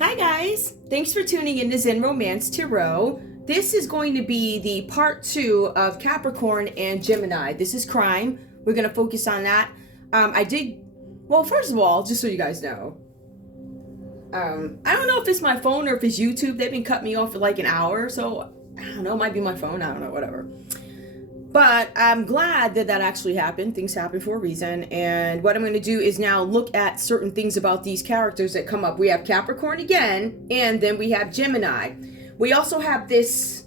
Hi guys, thanks for tuning in to Zen Romance Tarot. This is going to be the part 2 of Capricorn and Gemini. This is crime. We're going to focus on that. Well, first of all, just so you guys know, I don't know if it's my phone or if it's YouTube. They've been cutting me off for like an hour, so I don't know, it might be my phone, I don't know, whatever. But I'm glad that that actually happened. Things happen for a reason. And what I'm going to do is now look at certain things about these characters that come up. We have Capricorn again, and then we have Gemini. We also have this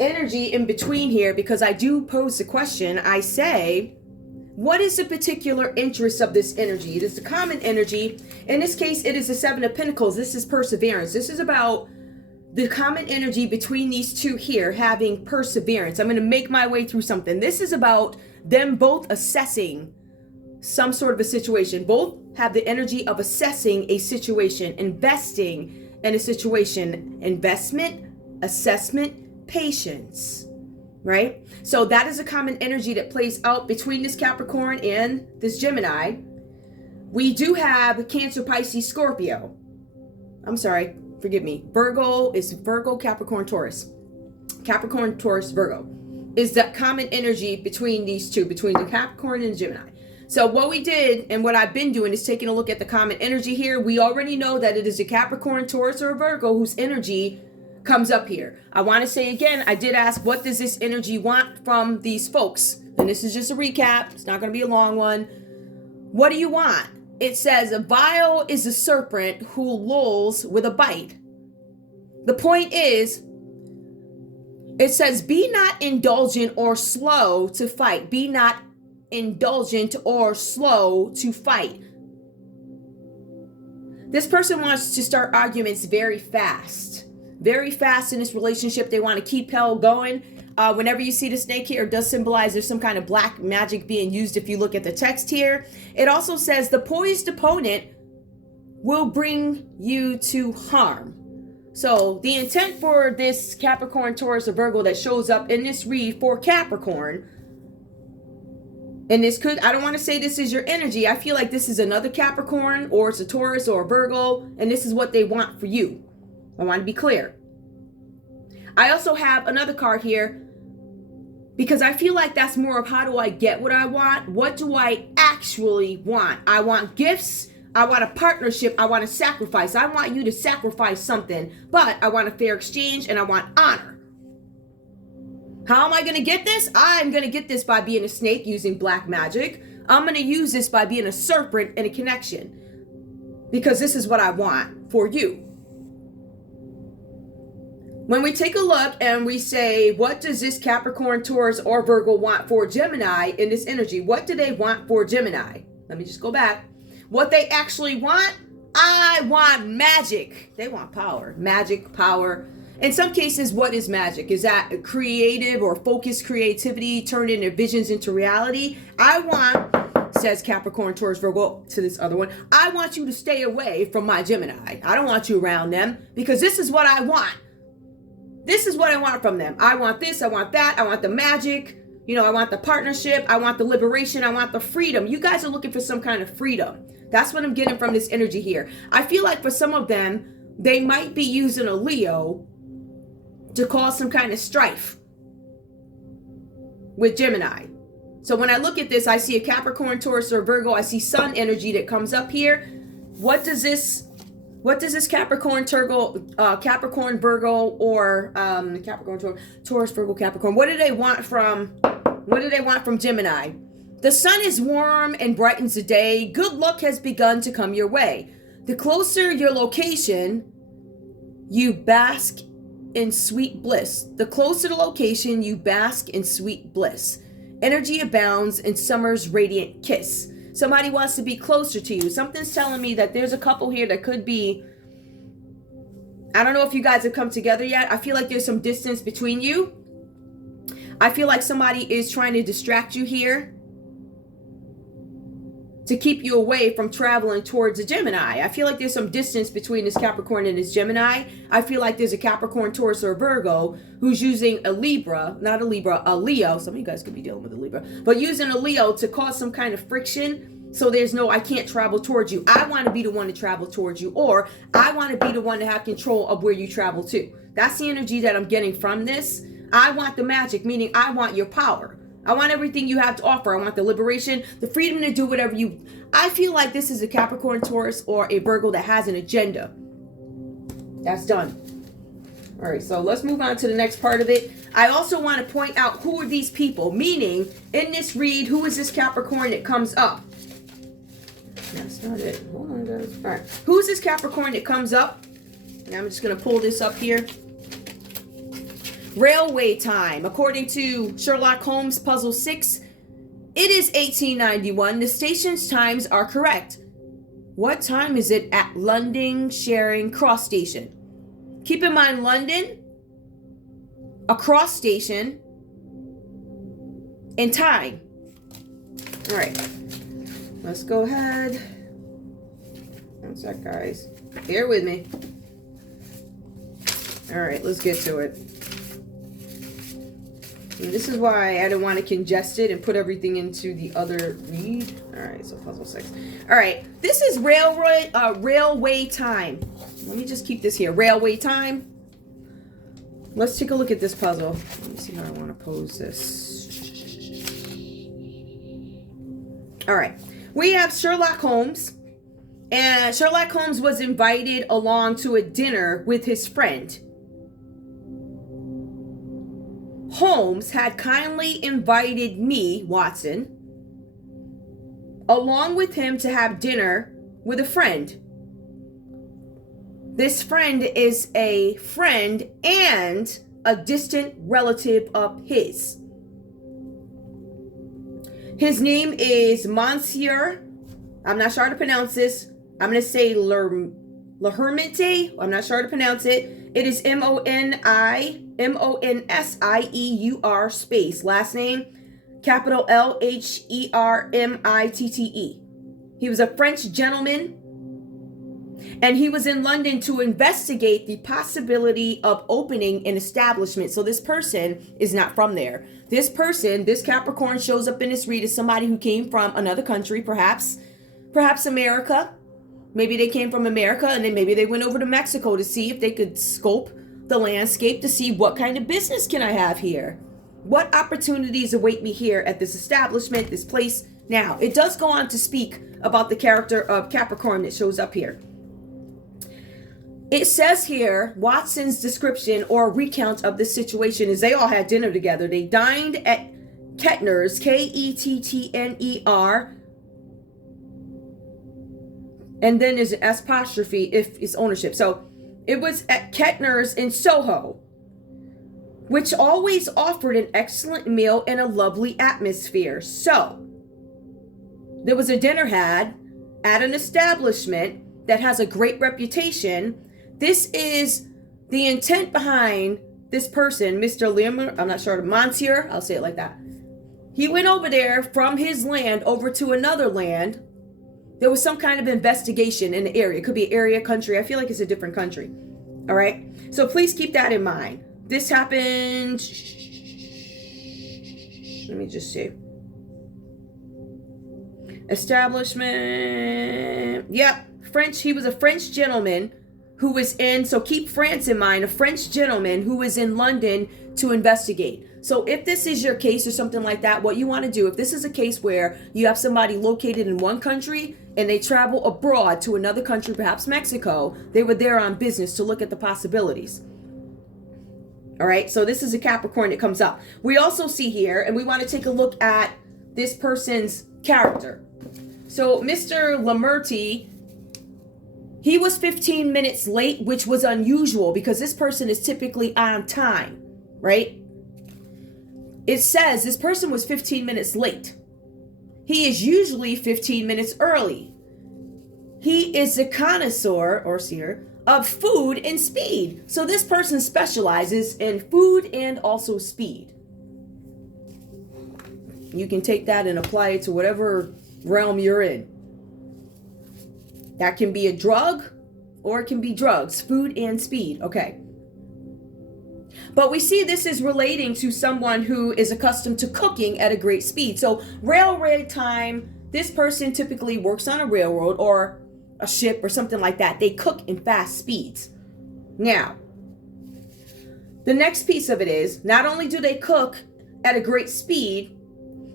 energy in between here, because I do pose the question. I say, what is the particular interest of this energy? It is the common energy. In this case, it is the Seven of Pentacles. This is perseverance. This is about the common energy between these two here, having perseverance. I'm going to make my way through something. This is about them both assessing some sort of a situation. Both have the energy of assessing a situation, investing in a situation. Investment, assessment, patience, right? So that is a common energy that plays out between this Capricorn and this Gemini. We do have Cancer, Pisces, Scorpio. I'm sorry. Forgive me. Virgo is Virgo, Capricorn, Taurus. Capricorn, Taurus, Virgo is that common energy between these two, between the Capricorn and the Gemini. So what we did and what I've been doing is taking a look at the common energy here. We already know that it is a Capricorn, Taurus, or a Virgo whose energy comes up here. I want to say again, I did ask, what does this energy want from these folks? And this is just a recap. It's not going to be a long one. What do you want? It says, a vile is a serpent who lulls with a bite. The point is, it says, be not indulgent or slow to fight. Be not indulgent or slow to fight. This person wants to start arguments very fast. Very fast in this relationship. They want to keep hell going. Whenever you see the snake here, it does symbolize there's some kind of black magic being used if you look at the text here. It also says the poised opponent will bring you to harm. So the intent for this Capricorn, Taurus, or Virgo that shows up in this read for Capricorn, and this could, I don't want to say this is your energy. I feel like this is another Capricorn, or it's a Taurus or a Virgo, and this is what they want for you. I want to be clear. I also have another card here, because I feel like that's more of how do I get what I want? What do I actually want? I want gifts. I want a partnership. I want a sacrifice. I want you to sacrifice something, but I want a fair exchange and I want honor. How am I going to get this? I'm going to get this by being a snake using black magic. I'm going to use this by being a serpent in a connection, because this is what I want for you. When we take a look and we say, what does this Capricorn, Taurus, or Virgo want for Gemini in this energy? What do they want for Gemini? Let me just go back. What they actually want? I want magic. They want power. Magic, power. In some cases, what is magic? Is that creative or focused creativity turned into visions into reality? I want, says Capricorn, Taurus, Virgo to this other one, I want you to stay away from my Gemini. I don't want you around them, because this is what I want. This is what I want from them. I want this, I want that, I want the magic, I want the partnership, I want the liberation, I want the freedom. You guys are looking for some kind of freedom. That's what I'm getting from this energy here. I feel like for some of them, they might be using a Leo to cause some kind of strife with Gemini. So when I look at this, I see a Capricorn, Taurus, or Virgo. I see sun energy that comes up here. What does this Capricorn, Capricorn, Virgo, or Capricorn, Taurus, Virgo, Capricorn? What do they want from Gemini? The sun is warm and brightens the day. Good luck has begun to come your way. The closer your location, you bask in sweet bliss. The closer the location, you bask in sweet bliss. Energy abounds in summer's radiant kiss. Somebody wants to be closer to you. Something's telling me that there's a couple here that could be, I don't know if you guys have come together yet. I feel like there's some distance between you. I feel like somebody is trying to distract you here to keep you away from traveling towards a Gemini. I feel like there's some distance between this Capricorn and this Gemini. I feel like there's a Capricorn, Taurus, or Virgo who's using a Libra, not a Libra, a Leo. Some of you guys could be dealing with a Libra, but using a Leo to cause some kind of friction So there's no, I can't travel towards you. I want to be the one to travel towards you, or I want to be the one to have control of where you travel to. That's the energy that I'm getting from this. I want the magic, meaning I want your power. I want everything you have to offer. I want the liberation, the freedom to do whatever you... I feel like this is a Capricorn, Taurus, or a Virgo that has an agenda. That's done. All right, so let's move on to the next part of it. I also want to point out who are these people, meaning in this read, who is this Capricorn that comes up? That's not it. Hold on, guys. All right, who's this Capricorn that comes up? And I'm just going to pull this up here. Railway time. According to Sherlock Holmes Puzzle 6, it is 1891. The station's times are correct. What time is it at London Charing Cross Station? Keep in mind, London, a cross station, and time. All right, let's go ahead. One sec, guys. Bear with me. All right, let's get to it. And this is why I didn't want to congest it and put everything into the other read. All right, so puzzle 6. All right, this is railway time. Let me just keep this here. Railway time. Let's take a look at this puzzle. Let me see how I want to pose this. All right, we have Sherlock Holmes. And Sherlock Holmes was invited along to a dinner with his friend. Holmes had kindly invited me, Watson, along with him to have dinner with a friend. This friend is a friend and a distant relative of his. His name is Monsieur, I'm not sure how to pronounce this. I'm going to say Lehermite. I'm not sure how to pronounce it. It is Monsieur space. Last name, capital Lhermitte. He was a French gentleman, and he was in London to investigate the possibility of opening an establishment. So this person is not from there. This person, this Capricorn, shows up in this read as somebody who came from another country, perhaps America. Maybe they came from America, and then maybe they went over to Mexico to see if they could scope the landscape to see what kind of business can I have here. What opportunities await me here at this establishment, this place? Now, it does go on to speak about the character of Capricorn that shows up here. It says here, Watson's description or recount of the situation is they all had dinner together. They dined at Kettner's, Kettner, and then there's an apostrophe if it's ownership. So it was at Kettner's in Soho, which always offered an excellent meal and a lovely atmosphere. So there was a dinner had at an establishment that has a great reputation. This is the intent behind this person, Mr. Liam, I'm not sure, Monsieur, I'll say it like that. He went over there from his land over to another land. There was some kind of investigation in the area. It could be area, country. I feel like it's a different country. All right. So please keep that in mind. This happened. Let me just see. Establishment. Yep. French. He was a French gentleman who was in, so keep France in mind, a French gentleman who was in London to investigate. So if this is your case or something like that, what you want to do, if this is a case where you have somebody located in one country and they travel abroad to another country, perhaps Mexico, they were there on business to look at the possibilities. All right, so this is a Capricorn that comes up. We also see here, and we want to take a look at this person's character. So Mr. Lehermite, he was 15 minutes late, which was unusual because this person is typically on time, right? It says this person was 15 minutes late. He is usually 15 minutes early. He is a connoisseur or seer of food and speed. So this person specializes in food and also speed. You can take that and apply it to whatever realm you're in. That can be a drug or it can be drugs, food and speed. Okay. But we see this is relating to someone who is accustomed to cooking at a great speed. So railway time this person typically works on a railroad or a ship or something like that. They cook in fast speeds. Now, the next piece of it is, not only do they cook at a great speed,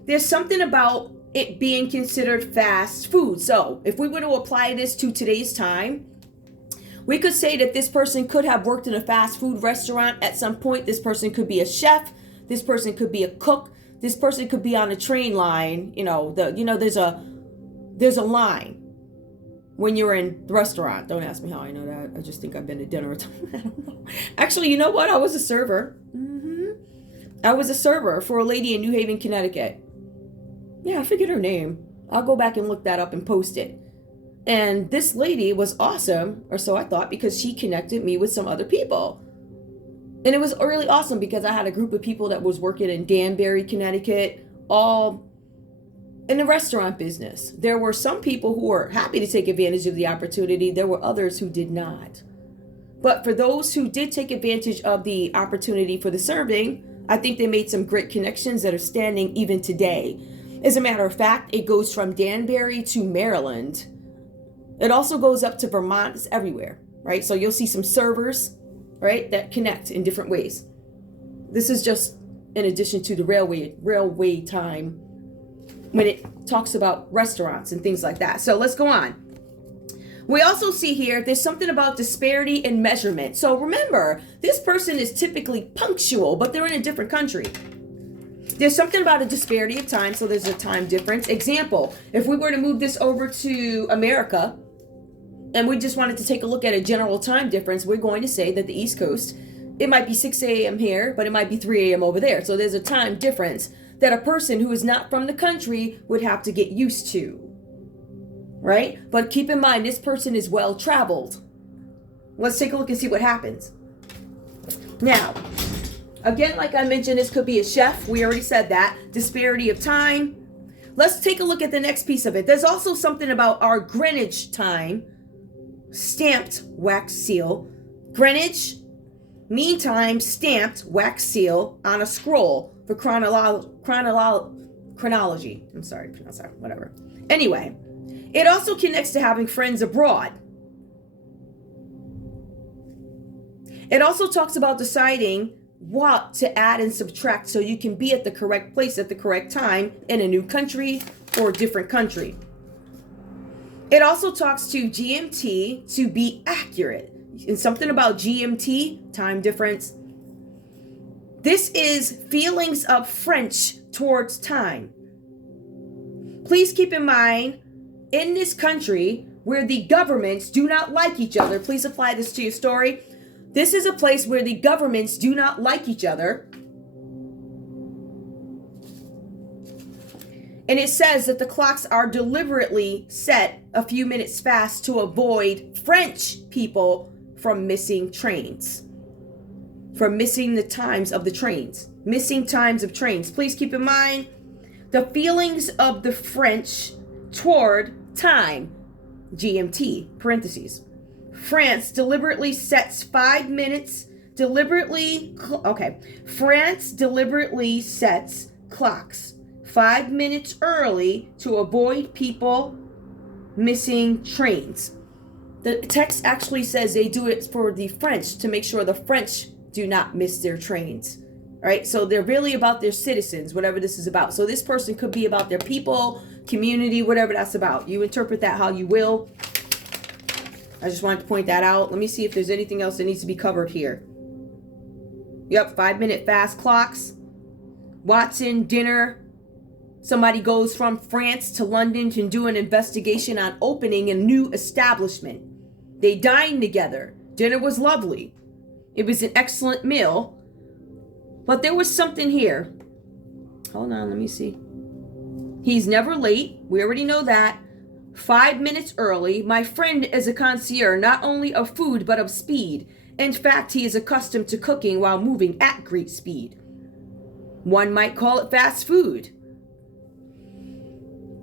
there's something about it being considered fast food. So if we were to apply this to today's time, we could say that this person could have worked in a fast food restaurant at some point. This person could be a chef. This person could be a cook. This person could be on a train line. There's a line when you're in the restaurant. Don't ask me how I know that. I just think I've been to dinner. I don't know. Actually, you know what? I was a server. I was a server for a lady in New Haven, Connecticut. Yeah, I forget her name. I'll go back and look that up and post it. And this lady was awesome, or so I thought, because she connected me with some other people. And it was really awesome because I had a group of people that was working in Danbury, Connecticut, all in the restaurant business. There were some people who were happy to take advantage of the opportunity. There were others who did not. But for those who did take advantage of the opportunity for the serving, I think they made some great connections that are standing even today. As a matter of fact, it goes from Danbury to Maryland. It also goes up to Vermont. It's everywhere, right? So you'll see some servers, right, that connect in different ways. This is just in addition to the railway time when it talks about restaurants and things like that. So let's go on. We also see here, there's something about disparity in measurement. So remember, this person is typically punctual, but they're in a different country. There's something about a disparity of time, so there's a time difference. Example, if we were to move this over to America, and we just wanted to take a look at a general time difference, we're going to say that the East Coast, it might be 6 a.m. here, but it might be 3 a.m. over there. So there's a time difference that a person who is not from the country would have to get used to, right? But keep in mind, this person is well traveled. Let's take a look and see what happens. Now, again, like I mentioned, this could be a chef. We already said that. Disparity of time. Let's take a look at the next piece of it. There's also something about our Greenwich time, stamped wax seal. Greenwich mean time, stamped wax seal on a scroll for chronology. I'm sorry, whatever. Anyway, it also connects to having friends abroad. It also talks about deciding what to add and subtract so you can be at the correct place at the correct time in a new country or a different country. It also talks to GMT to be accurate. And something about GMT, time difference. This is feelings of French towards time. Please keep in mind, in this country where the governments do not like each other, please apply this to your story. This is a place where the governments do not like each other. And it says that the clocks are deliberately set a few minutes fast to avoid French people from missing trains. From missing the times of the trains. Missing times of trains. Please keep in mind the feelings of the French toward time. GMT, parentheses. France deliberately sets 5 minutes, France deliberately sets clocks 5 minutes early to avoid people missing trains. The text actually says they do it for the French to make sure the French do not miss their trains. All right, so they're really about their citizens, whatever this is about. So this person could be about their people, community, whatever that's about. You interpret that how you will. I just wanted to point that out. Let me see if there's anything else that needs to be covered here. Yep, 5-minute fast clocks. Watson, dinner. Somebody goes from France to London to do an investigation on opening a new establishment. They dined together. Dinner was lovely. It was an excellent meal. But there was something here. Hold on, let me see. He's never late. We already know that. 5 minutes early. My friend is a connoisseur not only of food but of speed. In fact, he is accustomed to cooking while moving at great speed. One might call it fast food.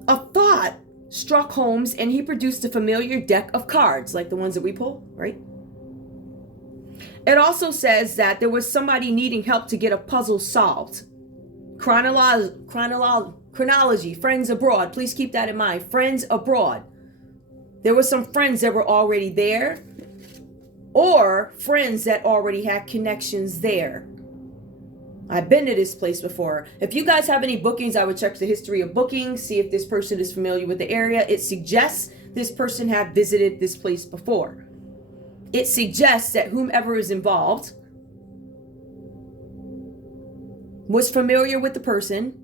A thought struck Holmes and he produced a familiar deck of cards, like the ones that we pull, right? It also says that there was somebody needing help to get a puzzle solved. chronology, friends abroad. Please keep that in mind. Friends abroad. There were some friends that were already there, or friends that already had connections there. I've been to this place before. If you guys have any bookings, I would check the history of bookings, see if this person is familiar with the area. It suggests this person had visited this place before. It suggests that whomever is involved was familiar with the person,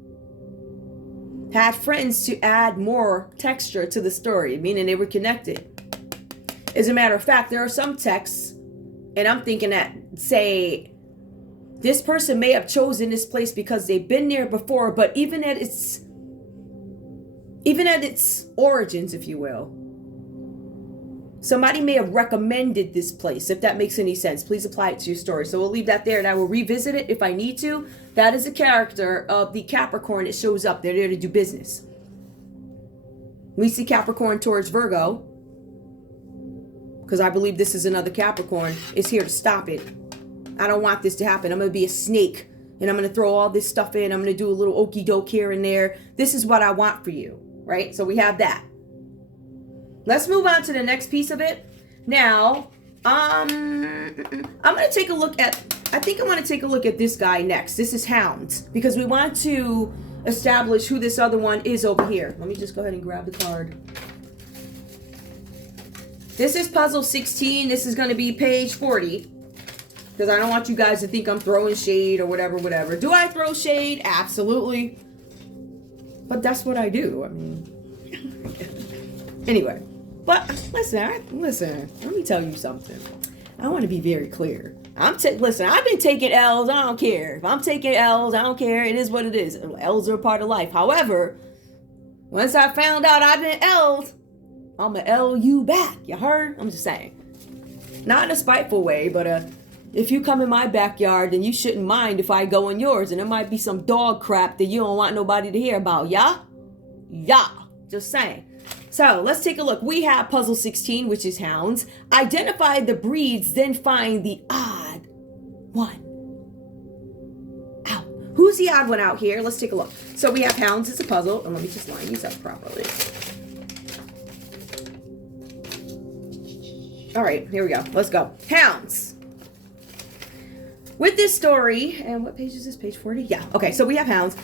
had friends to add more texture to the story, meaning they were connected. As a matter of fact, there are some texts, and I'm thinking that say this person may have chosen this place because they've been there before, but even at its origins, if you will, somebody may have recommended this place. If that makes any sense, please apply it to your story. So we'll leave that there, and I will revisit it if I need to. That is a character of the Capricorn that shows up. They're there to do business. We see Capricorn, Taurus, Virgo, because I believe this is another Capricorn, is here to stop it. I don't want this to happen. I'm going to be a snake, and I'm going to throw all this stuff in. I'm going to do a little okey doke here and there. This is what I want for you, right? So we have that. Let's move on to the next piece of it. Now, I'm going to take a look at, I think I want to take a look at this guy next. This is Hounds, because we want to establish who this other one is over here. Let me just go ahead and grab the card. This is puzzle 16. This is going to be page 40. Because I don't want you guys to think I'm throwing shade or whatever. Do I throw shade? Absolutely. But that's what I do. I mean, anyway. But listen, let me tell you something. I want to be very clear. Listen, I've been taking L's. I don't care. If I'm taking L's, I don't care. It is what it is. L's are a part of life. However, once I found out I've been L'd, I'm going to L you back. You heard? I'm just saying. Not in a spiteful way, but if you come in my backyard, then you shouldn't mind if I go in yours. And there might be some dog crap that you don't want nobody to hear about. Yeah? Yeah. Just saying. So let's take a look. We have puzzle 16, which is Hounds. Identify the breeds, then find the odd one out. Who's the odd one out here? Let's take a look. So we have Hounds as a puzzle. And let me just line these up properly. All right, here we go. Let's go. Hounds. With this story, and what page is this? Page 40? Yeah. Okay, so we have Hounds.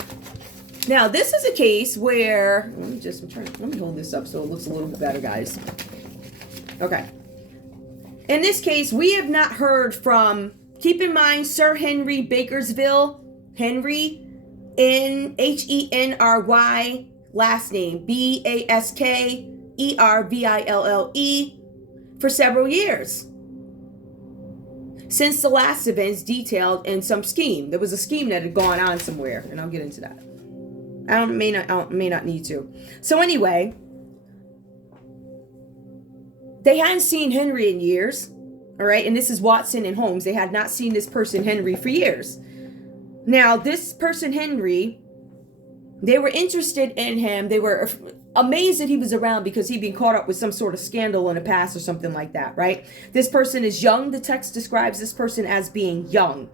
Now, this is a case where, let me hold this up so it looks a little bit better, guys. Okay. In this case, we have not heard from, keep in mind, Sir Henry Baskerville, Henry, Henry, last name, Baskerville, for several years. Since the last events detailed in some scheme. There was a scheme that had gone on somewhere, and I'll get into that. I may not need to. So anyway, they hadn't seen Henry in years, all right? And this is Watson and Holmes. They had not seen this person, Henry, for years. Now, this person, Henry, they were interested in him. They were amazed that he was around because he'd been caught up with some sort of scandal in the past or something like that, right? This person is young. The text describes this person as being young.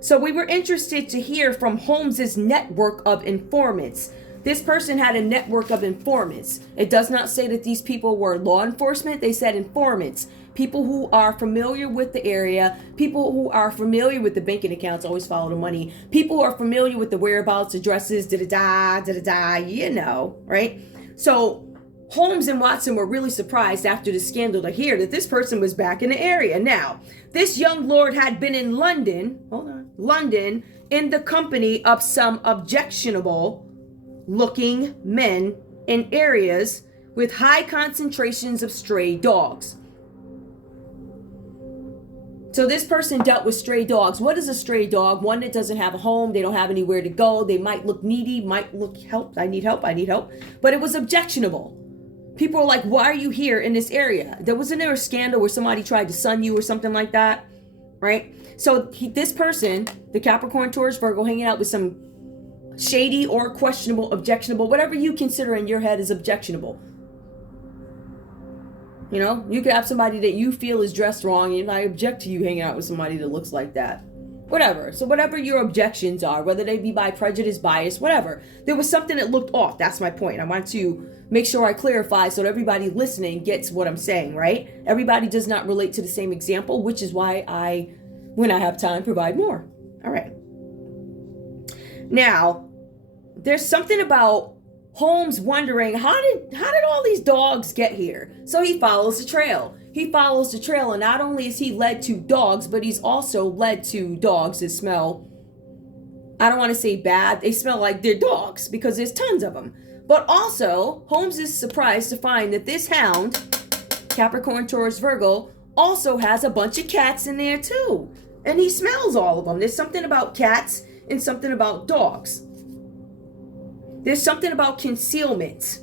So we were interested to hear from Holmes's network of informants. This person had a network of informants. It does not say that these people were law enforcement. They said informants. People who are familiar with the area. People who are familiar with the banking accounts. Always follow the money. People who are familiar with the whereabouts, addresses, you know, right? So Holmes and Watson were really surprised after the scandal to hear that this person was back in the area. Now, this young lord had been in London, in the company of some objectionable looking men in areas with high concentrations of stray dogs. So this person dealt with stray dogs. What is a stray dog? One that doesn't have a home. They don't have anywhere to go. They might look needy, might look help. I need help. But it was objectionable. People were like, why are you here in this area? Wasn't there a scandal where somebody tried to son you or something like that? Right? So this person, the Capricorn, Taurus, Virgo, hanging out with some shady or questionable, objectionable, whatever you consider in your head is objectionable. You know, you could have somebody that you feel is dressed wrong, and I object to you hanging out with somebody that looks like that. Whatever. So whatever your objections are, whether they be by prejudice, bias, whatever, there was something that looked off. That's my point. I want to make sure I clarify so that everybody listening gets what I'm saying, right? Everybody does not relate to the same example, which is why I, when I have time, provide more. All right. Now, there's something about Holmes wondering, how did all these dogs get here? So he follows the trail. He follows the trail, and not only is he led to dogs, but he's also led to dogs that smell, I don't want to say bad, they smell like they're dogs because there's tons of them. But also, Holmes is surprised to find that this hound, Capricorn Taurus Virgo, also has a bunch of cats in there too. And he smells all of them. There's something about cats and something about dogs. There's something about concealment.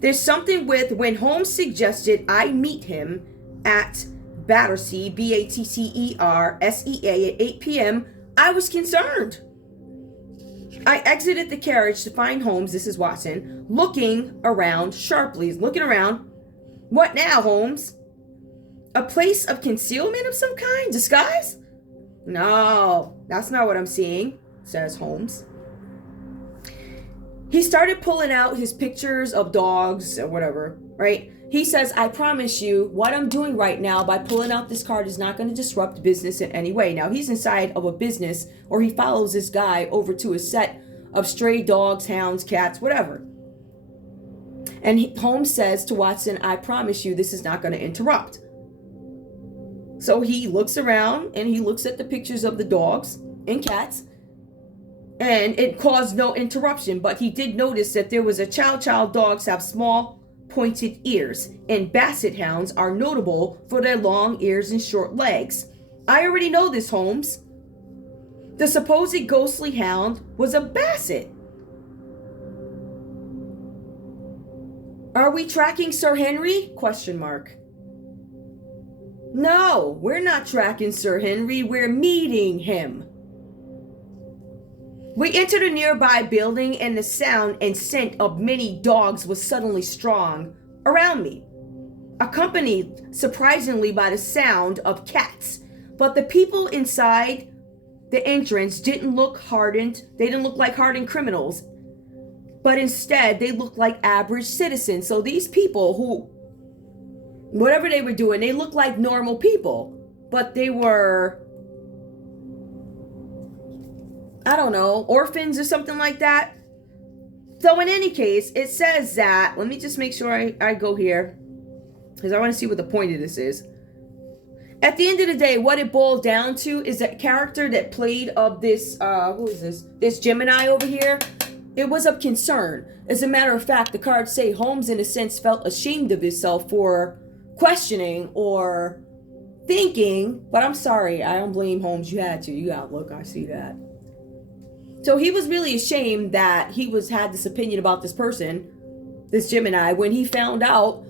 There's something with when Holmes suggested I meet him at Battersea, Battersea at 8 p.m., I was concerned. I exited the carriage to find Holmes, this is Watson, looking around sharply. He's looking around. What now, Holmes? A place of concealment of some kind? Disguise? No, that's not what I'm seeing, says Holmes. He started pulling out his pictures of dogs or whatever, right? He says, I promise you, what I'm doing right now by pulling out this card is not going to disrupt business in any way. Now, he's inside of a business, or he follows this guy over to a set of stray dogs, hounds, cats, whatever. And Holmes says to Watson, I promise you, this is not going to interrupt. So he looks around and he looks at the pictures of the dogs and cats. And it caused no interruption, but he did notice that there was a chow dogs have small pointed ears, and basset hounds are notable for their long ears and short legs. I already know this, Holmes. The supposed ghostly hound was a basset. Are we tracking Sir Henry? Question mark. No, we're not tracking Sir Henry, we're meeting him. We entered a nearby building, and the sound and scent of many dogs was suddenly strong around me, accompanied surprisingly by the sound of cats. But the people inside the entrance didn't look hardened. They didn't look like hardened criminals, but instead they looked like average citizens. So these people who, whatever they were doing, they looked like normal people, but they were, I don't know, orphans or something like that. So in any case, it says that, let me just make sure I go here, because I want to see what the point of this is. At the end of the day, what it boiled down to is that character that played of this, who is this? This Gemini over here. It was of concern. As a matter of fact, the cards say Holmes, in a sense, felt ashamed of himself for questioning or thinking, but I'm sorry, I don't blame Holmes. You had to. You got, look, I see that. So he was really ashamed that he had this opinion about this person, this Gemini, when he found out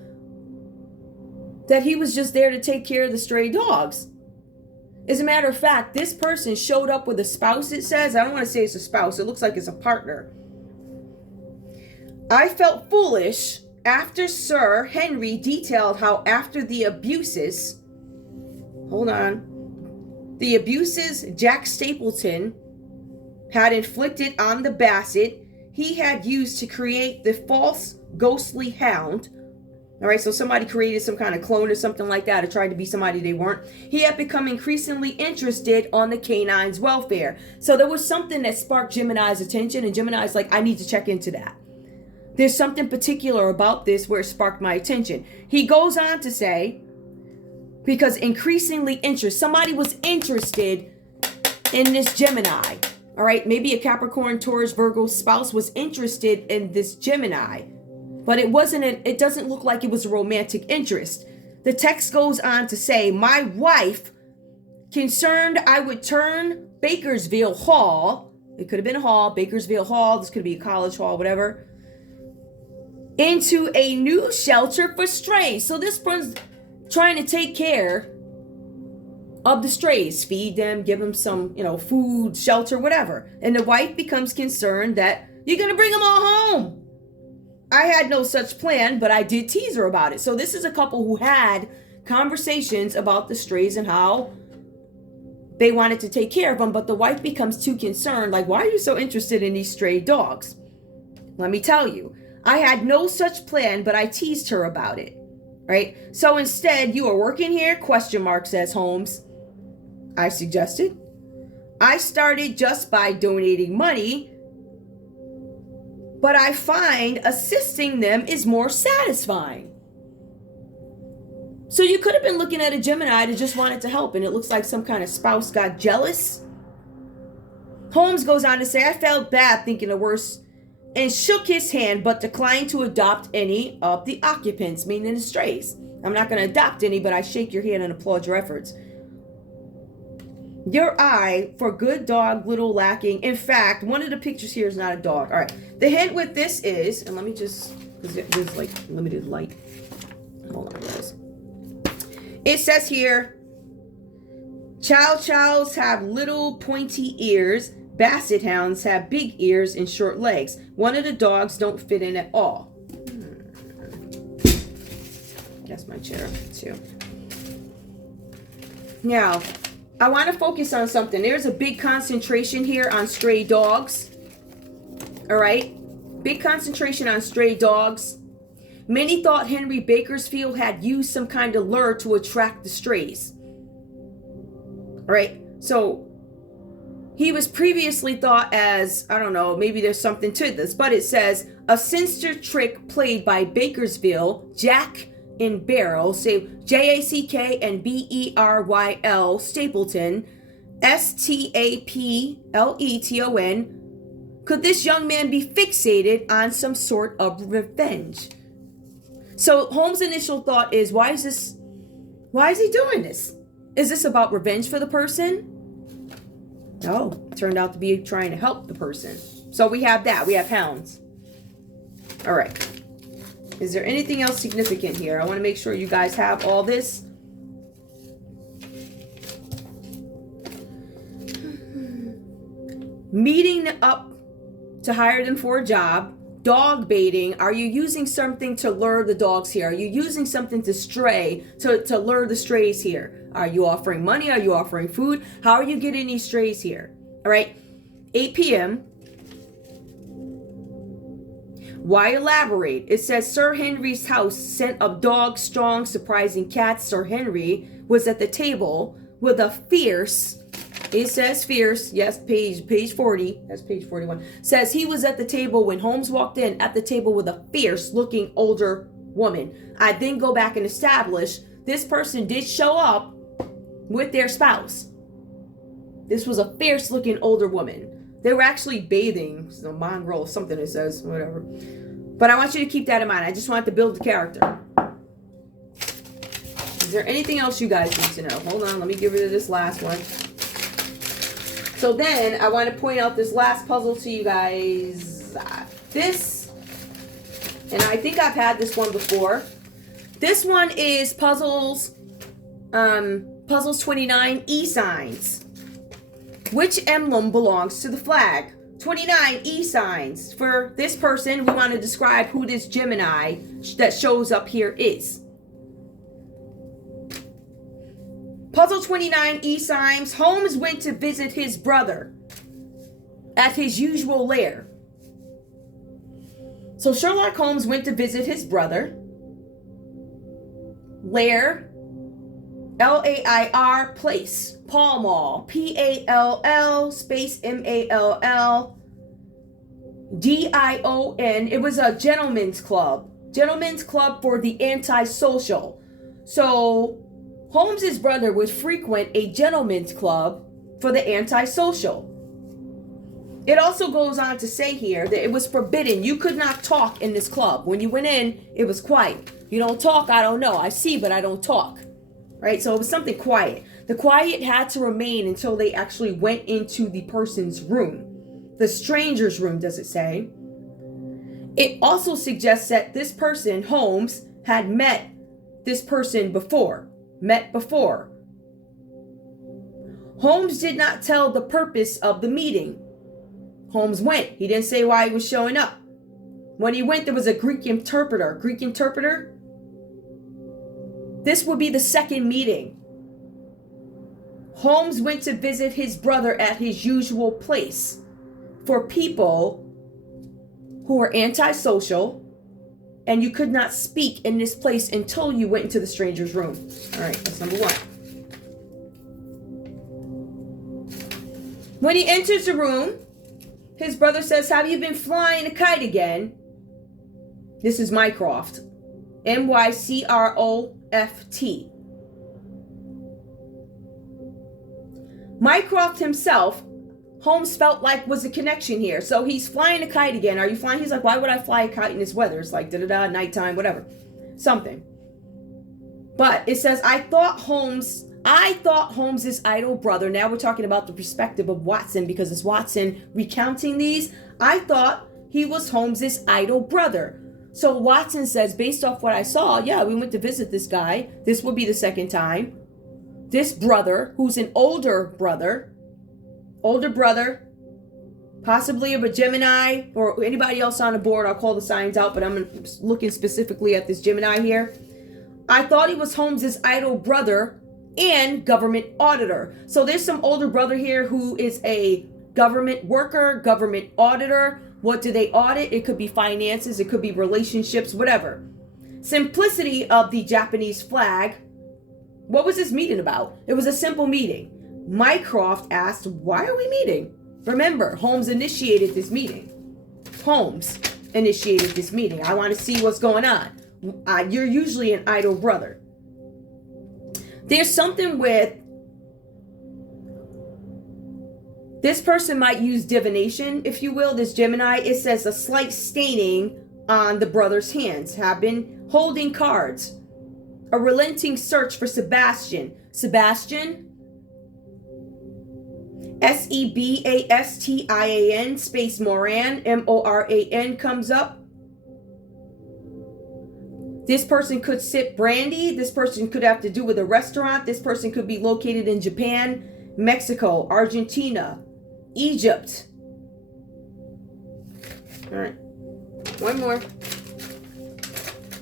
that he was just there to take care of the stray dogs. As a matter of fact, this person showed up with a spouse, it says. I don't want to say it's a spouse. It looks like it's a partner. I felt foolish after Sir Henry detailed how after the abuses, the abuses Jack Stapleton had inflicted on the basset, he had used to create the false ghostly hound. All right, so somebody created some kind of clone or something like that, or tried to be somebody they weren't. He had become increasingly interested on the canine's welfare. So there was something that sparked Gemini's attention, and Gemini's like, I need to check into that. There's something particular about this where it sparked my attention. He goes on to say, because increasingly somebody was interested in this Gemini. All right, maybe a Capricorn, Taurus, Virgo spouse was interested in this Gemini, but it doesn't look like it was a romantic interest. The text goes on to say, my wife, concerned I would turn Bakersville Hall, it could have been a hall, Bakersville Hall, this could be a college hall, whatever, into a new shelter for strays. So this one's trying to take care of the strays, feed them, give them some, food, shelter, whatever. And the wife becomes concerned that you're going to bring them all home. I had no such plan, but I did tease her about it. So this is a couple who had conversations about the strays and how they wanted to take care of them, but the wife becomes too concerned, like, why are you so interested in these stray dogs? Let me tell you, I had no such plan, but I teased her about it, right? So instead, you are working here, question mark, says Holmes. I suggested. I started just by donating money, but I find assisting them is more satisfying. So you could have been looking at a Gemini that just wanted to help, and it looks like some kind of spouse got jealous. Holmes goes on to say, I felt bad thinking the worst and shook his hand, but declined to adopt any of the occupants, meaning the strays. I'm not going to adopt any, but I shake your hand and applaud your efforts. Your eye for good dog, little lacking. In fact, one of the pictures here is not a dog. All right. The hint with this is, and let me just, because there's like limited light. Hold on, guys. It says here, Chow Chows have little pointy ears. Basset hounds have big ears and short legs. One of the dogs don't fit in at all. That's my chair too. Now, I want to focus on something. There's a big concentration here on stray dogs. All right. Big concentration on stray dogs. Many thought Henry Baskerville had used some kind of lure to attract the strays. All right. So he was previously thought as, I don't know, maybe there's something to this, but it says a sinister trick played by Baskerville, Jack and Beryl, say Jack and Beryl Stapleton, Stapleton. Could this young man be fixated on some sort of revenge? So Holmes' initial thought is, why is he doing this? Is this about revenge for the person? No, it turned out to be trying to help the person. So we have that. We have hounds. All right. Is there anything else significant here? I want to make sure you guys have all this. Meeting up to hire them for a job. Dog baiting. Are you using something to lure the dogs here? Are you using something to lure the strays here? Are you offering money? Are you offering food? How are you getting these strays here? All right. 8 p.m. Why elaborate? It says Sir Henry's house sent up dogs, strong, surprising cats. Sir Henry was at the table with a fierce, it says fierce, yes, page 40, that's page 41, says he was at the table when Holmes walked in, at the table with a fierce looking older woman. I then go back and establish this person did show up with their spouse. This was a fierce looking older woman. They were actually bathing, a mongrel, something it says, whatever. But I want you to keep that in mind. I just want to build the character. Is there anything else you guys need to know? Hold on, let me get rid of this last one. So then I want to point out this last puzzle to you guys. This, and I think I've had this one before. This one is puzzles 29 E signs. Which emblem belongs to the flag? 29 E signs. For this person, we want to describe who this Gemini that shows up here is. Puzzle 29 E signs. Holmes went to visit his brother at his usual lair. So Sherlock Holmes went to visit his brother. Lair, Lair, place, Pall Mall, Pall, space Mall, Dion. It was a gentleman's club. Gentlemen's club for the antisocial. So Holmes's brother would frequent a gentleman's club for the antisocial. It also goes on to say here that it was forbidden. You could not talk in this club. When you went in, it was quiet. You don't talk, I don't know. I see, but I don't talk. Right? So it was something quiet. The quiet had to remain until they actually went into the person's room. The stranger's room, does it say? It also suggests that this person, Holmes, had met this person before. Holmes did not tell the purpose of the meeting. Holmes went. He didn't say why he was showing up. When he went, there was a Greek interpreter. This would be the second meeting. Holmes went to visit his brother at his usual place for people who were antisocial, and you could not speak in this place until you went into the stranger's room. All right, that's number one. When he enters the room, his brother says, have you been flying a kite again? This is Mycroft. Mycroft. Mycroft himself, Holmes felt like was a connection here. So he's flying a kite again. Are you flying? He's like, why would I fly a kite in this weather? It's like da-da-da, nighttime, whatever. Something. But it says, I thought Holmes's idle brother. Now we're talking about the perspective of Watson, because it's Watson recounting these. I thought he was Holmes's idle brother. So Watson says, based off what I saw, yeah, we went to visit this guy. This would be the second time. This brother, who's an older brother, possibly of a Gemini, or anybody else on the board. I'll call the signs out, but I'm looking specifically at this Gemini here. I thought he was Holmes's idle brother and government auditor. So there's some older brother here who is a government worker, government auditor. What do they audit? It could be finances, it could be relationships, whatever. Simplicity of the Japanese flag. What was this meeting about? It was a simple meeting. Mycroft asked, why are we meeting? Remember, Holmes initiated this meeting. I want to see what's going on. You're usually an idle brother. There's something with this person might use divination, if you will, this Gemini. It says a slight staining on the brother's hands, have been holding cards. A relenting search for Sebastian. Sebastion, space Moran, Moran comes up. This person could sip brandy. This person could have to do with a restaurant. This person could be located in Japan, Mexico, Argentina, Egypt. All right. One more.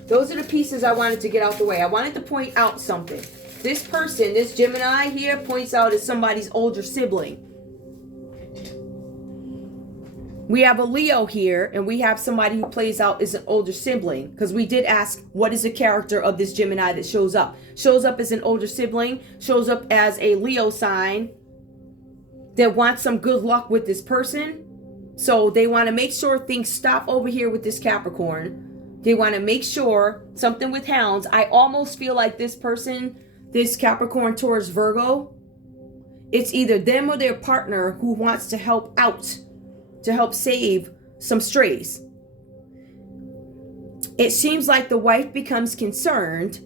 Those are the pieces I wanted to get out the way. I wanted to point out something. This person, this Gemini here, points out as somebody's older sibling. We have a Leo here, and we have somebody who plays out as an older sibling, because we did ask, what is the character of this Gemini that shows up? Shows up as an older sibling, shows up as a Leo sign that wants some good luck with this person. So they want to make sure things stop over here with this Capricorn. They want to make sure something with hounds. I almost feel like this person, this Capricorn, Taurus, Virgo, it's either them or their partner who wants to help out, to help save some strays. It seems like the wife becomes concerned.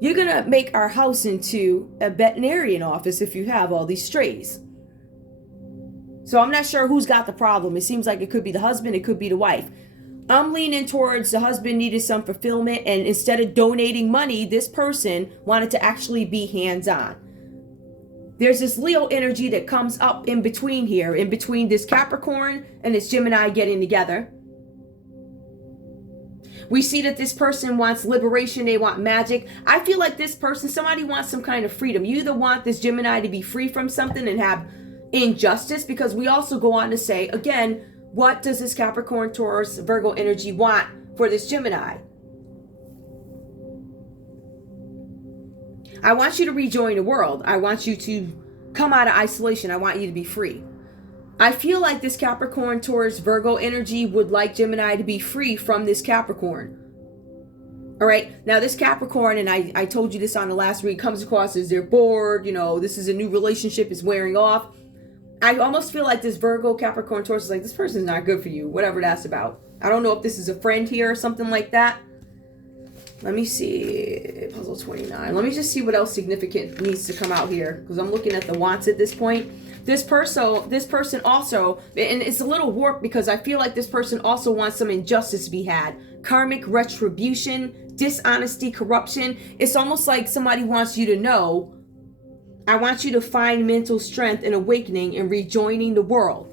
You're going to make our house into a veterinarian office if you have all these strays. So I'm not sure who's got the problem. It seems like it could be the husband, it could be the wife. I'm leaning towards the husband needed some fulfillment, and instead of donating money, this person wanted to actually be hands-on. There's this Leo energy that comes up in between here, in between this Capricorn and this Gemini getting together. We see that this person wants liberation. They want magic. I feel like this person, somebody wants some kind of freedom. You either want this Gemini to be free from something and have injustice, because we also go on to say, again, what does this Capricorn, Taurus, Virgo energy want for this Gemini? I want you to rejoin the world. I want you to come out of isolation. I want you to be free. I feel like this Capricorn, Taurus, Virgo energy would like Gemini to be free from this Capricorn. All right. Now, this Capricorn, and I told you this on the last week, comes across as they're bored. You know, this is a new relationship, is wearing off. I almost feel like this Virgo, Capricorn, Taurus is like, this person's not good for you, whatever that's about. I don't know if this is a friend here or something like that. Let me see. Puzzle 29. Let me just see what else significant needs to come out here, because I'm looking at the wants at this point. This person also, and it's a little warped because I feel like this person also wants some injustice to be had. Karmic retribution, dishonesty, corruption. It's almost like somebody wants you to know, I want you to find mental strength and awakening and rejoining the world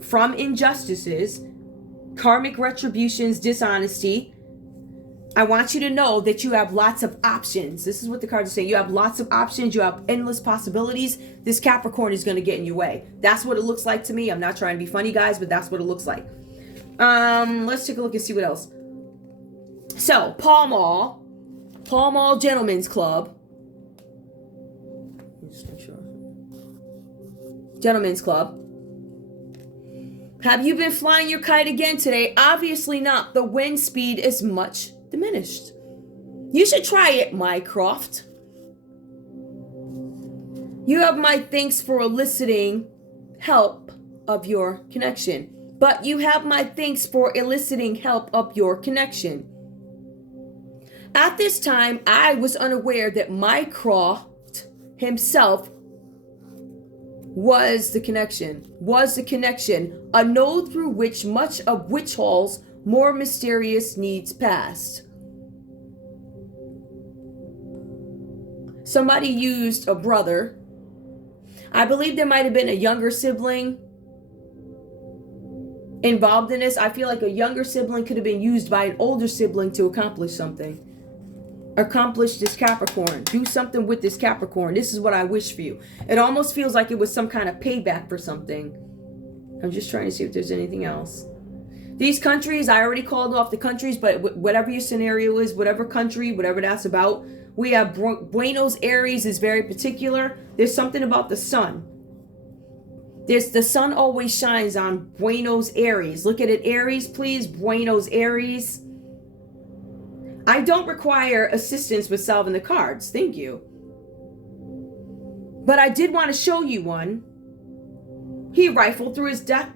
from injustices, karmic retributions, dishonesty. I want you to know that you have lots of options. This is what the cards are saying. You have lots of options. You have endless possibilities. This Capricorn is going to get in your way. That's what it looks like to me. I'm not trying to be funny, guys, but that's what it looks like. Let's take a look and see what else. So, Pall Mall Gentlemen's Club. Just make sure. Gentlemen's Club. Have you been flying your kite again today? Obviously not. The wind speed is much diminished. You should try it, Mycroft. You have my thanks for eliciting help of your connection. But you have my thanks for eliciting help of your connection. At this time, I was unaware that Mycroft himself was the connection, a node through which much of Witchall's more mysterious needs passed. Somebody used a brother. I believe there might have been a younger sibling involved in this. I feel like a younger sibling could have been used by an older sibling to accomplish something. Accomplish this Capricorn. Do something with this Capricorn. This is what I wish for you. It almost feels like it was some kind of payback for something. I'm just trying to see if there's anything else. These countries, I already called off the countries, but whatever your scenario is, whatever country, whatever that's about, we have Buenos ARIES is very particular. There's something about the sun. There's the sun always shines on Buenos ARIES. Look at it, Aries, please. Buenos ARIES. I don't require assistance with solving the cards. Thank you. But I did want to show you one. He rifled through his deck,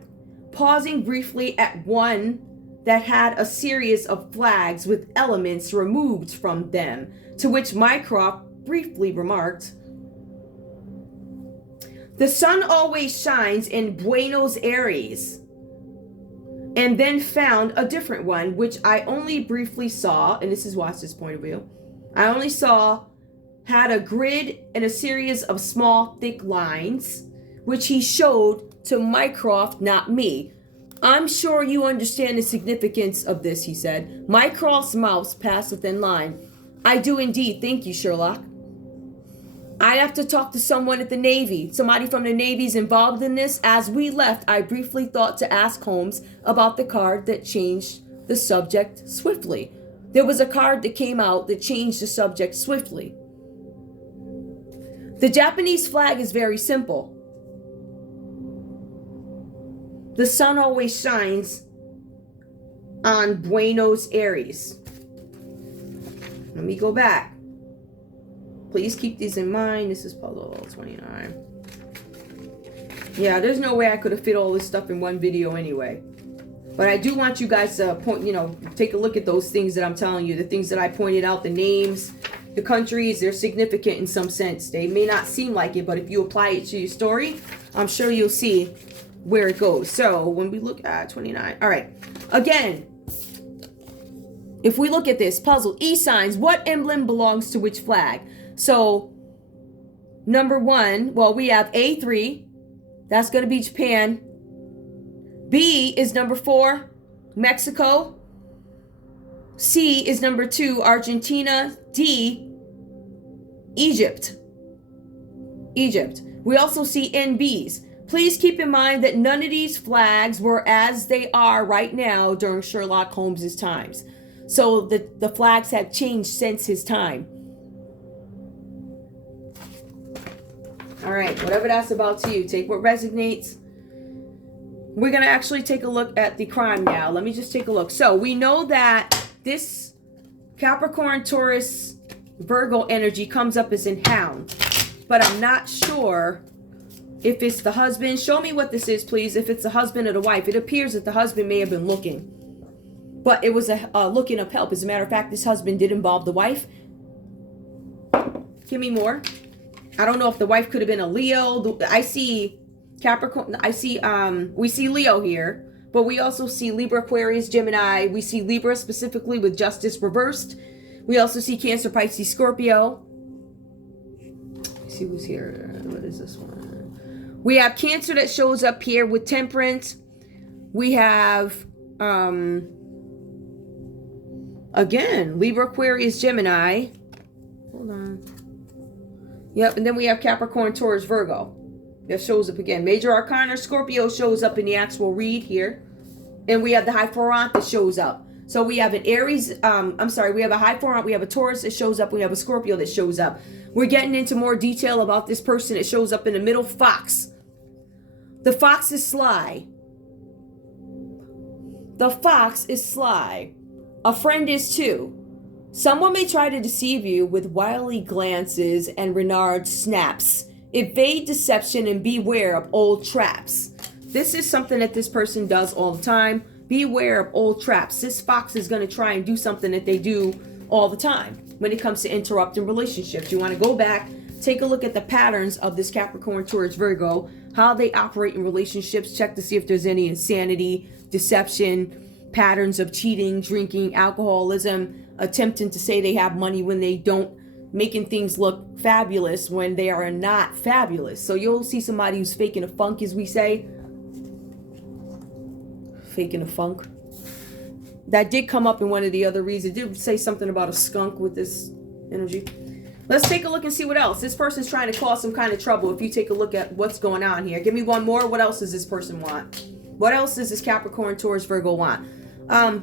pausing briefly at one that had a series of flags with elements removed from them, to which Mycroft briefly remarked, "The sun always shines in Buenos ARIES," and then found a different one, which I only briefly saw, and this is Watts' point of view, I only saw had a grid and a series of small, thick lines, which he showed to Mycroft, not me. "I'm sure you understand the significance of this," he said. Mycroft's mouth passed a thin line. "I do indeed, thank you, Sherlock. I have to talk to someone at the Navy. Somebody from the Navy's involved in this. As we left, I briefly thought to ask Holmes about the card that changed the subject swiftly. There was a card that came out that changed the subject swiftly. The Japanese flag is very simple. The sun always shines on Buenos ARIES." Let me go back. Please keep these in mind. This is puzzle 29. Yeah, there's no way I could have fit all this stuff in one video anyway. But I do want you guys to take a look at those things that I'm telling you. The things that I pointed out, the names, the countries, they're significant in some sense. They may not seem like it, but if you apply it to your story, I'm sure you'll see where it goes. So when we look at 29, all right. Again, if we look at this puzzle, E signs, what emblem belongs to which flag? So number one, well, we have A3. That's going to be Japan. B is number 4, Mexico. C is number 2, Argentina. D, Egypt. We also see NBs. Please keep in mind that none of these flags were as they are right now during Sherlock Holmes' times. So the flags have changed since his time. All right, whatever that's about to you, take what resonates. We're going to actually take a look at the crime now. Let me just take a look. So we know that this Capricorn, Taurus, Virgo energy comes up as in hound. But I'm not sure if it's the husband. Show me what this is, please. If it's the husband or the wife. It appears that the husband may have been looking. But it was a looking of help. As a matter of fact, this husband did involve the wife. Give me more. I don't know if the wife could have been a Leo. I see Capricorn. We see Leo here. But we also see Libra, Aquarius, Gemini. We see Libra specifically with Justice reversed. We also see Cancer, Pisces, Scorpio. Let's see who's here. What is this one? We have Cancer that shows up here with Temperance. We have a Again, Libra, Aquarius, Gemini. Hold on. Yep, and then we have Capricorn, Taurus, Virgo. That shows up again. Major Arcana, Scorpio shows up in the actual read here. And we have the High Forant that shows up. So we have an Aries, we have a High Forant, we have a Taurus that shows up, we have a Scorpio that shows up. We're getting into more detail about this person that shows up in the middle, Fox. The fox is sly. The fox is sly. A friend is too. Someone may try to deceive you with wily glances and renard snaps. Evade deception and beware of old traps. This is something that this person does all the time. Beware of old traps. This fox is going to try and do something that they do all the time when it comes to interrupting relationships. You want to go back, take a look at the patterns of this Capricorn, Taurus, Virgo, how they operate in relationships. Check to see if there's any insanity, deception, patterns of cheating, drinking, alcoholism, attempting to say they have money when they don't, making things look fabulous when they are not fabulous. So you'll see somebody who's faking a funk, as we say. Faking a funk. That did come up in one of the other reads. It did say something about a skunk with this energy. Let's take a look and see what else. This person's trying to cause some kind of trouble. If you take a look at what's going on here. Give me one more. What else does this person want? What else does this Capricorn, Taurus, Virgo want?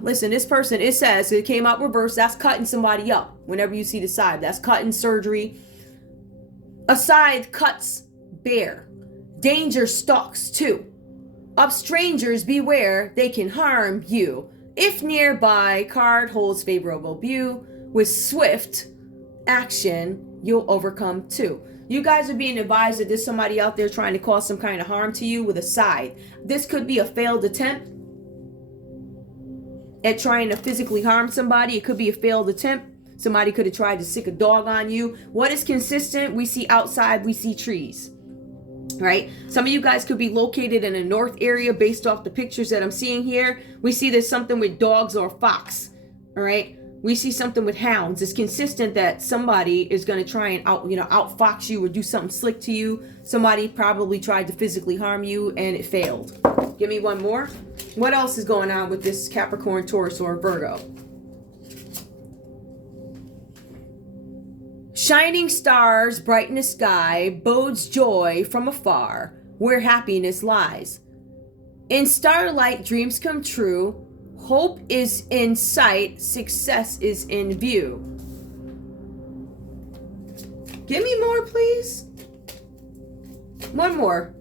Listen, this person, it says, it came out reversed. That's cutting somebody up. Whenever you see the scythe, that's cutting, surgery. A scythe cuts bare. Danger stalks too. Of strangers beware, they can harm you. If nearby, card holds favorable view. With swift action, you'll overcome too. You guys are being advised that there's somebody out there trying to cause some kind of harm to you with a scythe. This could be a failed attempt at trying to physically harm somebody. It could be a failed attempt. Somebody could have tried to sick a dog on you. What is consistent? We see outside, we see trees. Right? Some of you guys could be located in a north area based off the pictures that I'm seeing here. We see there's something with dogs or fox. All right? We see something with hounds. It's consistent that somebody is going to try and outfox you or do something slick to you. Somebody probably tried to physically harm you and it failed. Give me one more. What else is going on with this Capricorn, Taurus, or Virgo? Shining stars brighten the sky, bodes joy from afar, where happiness lies. In starlight, dreams come true. Hope is in sight, success is in view. Give me more, please. One more.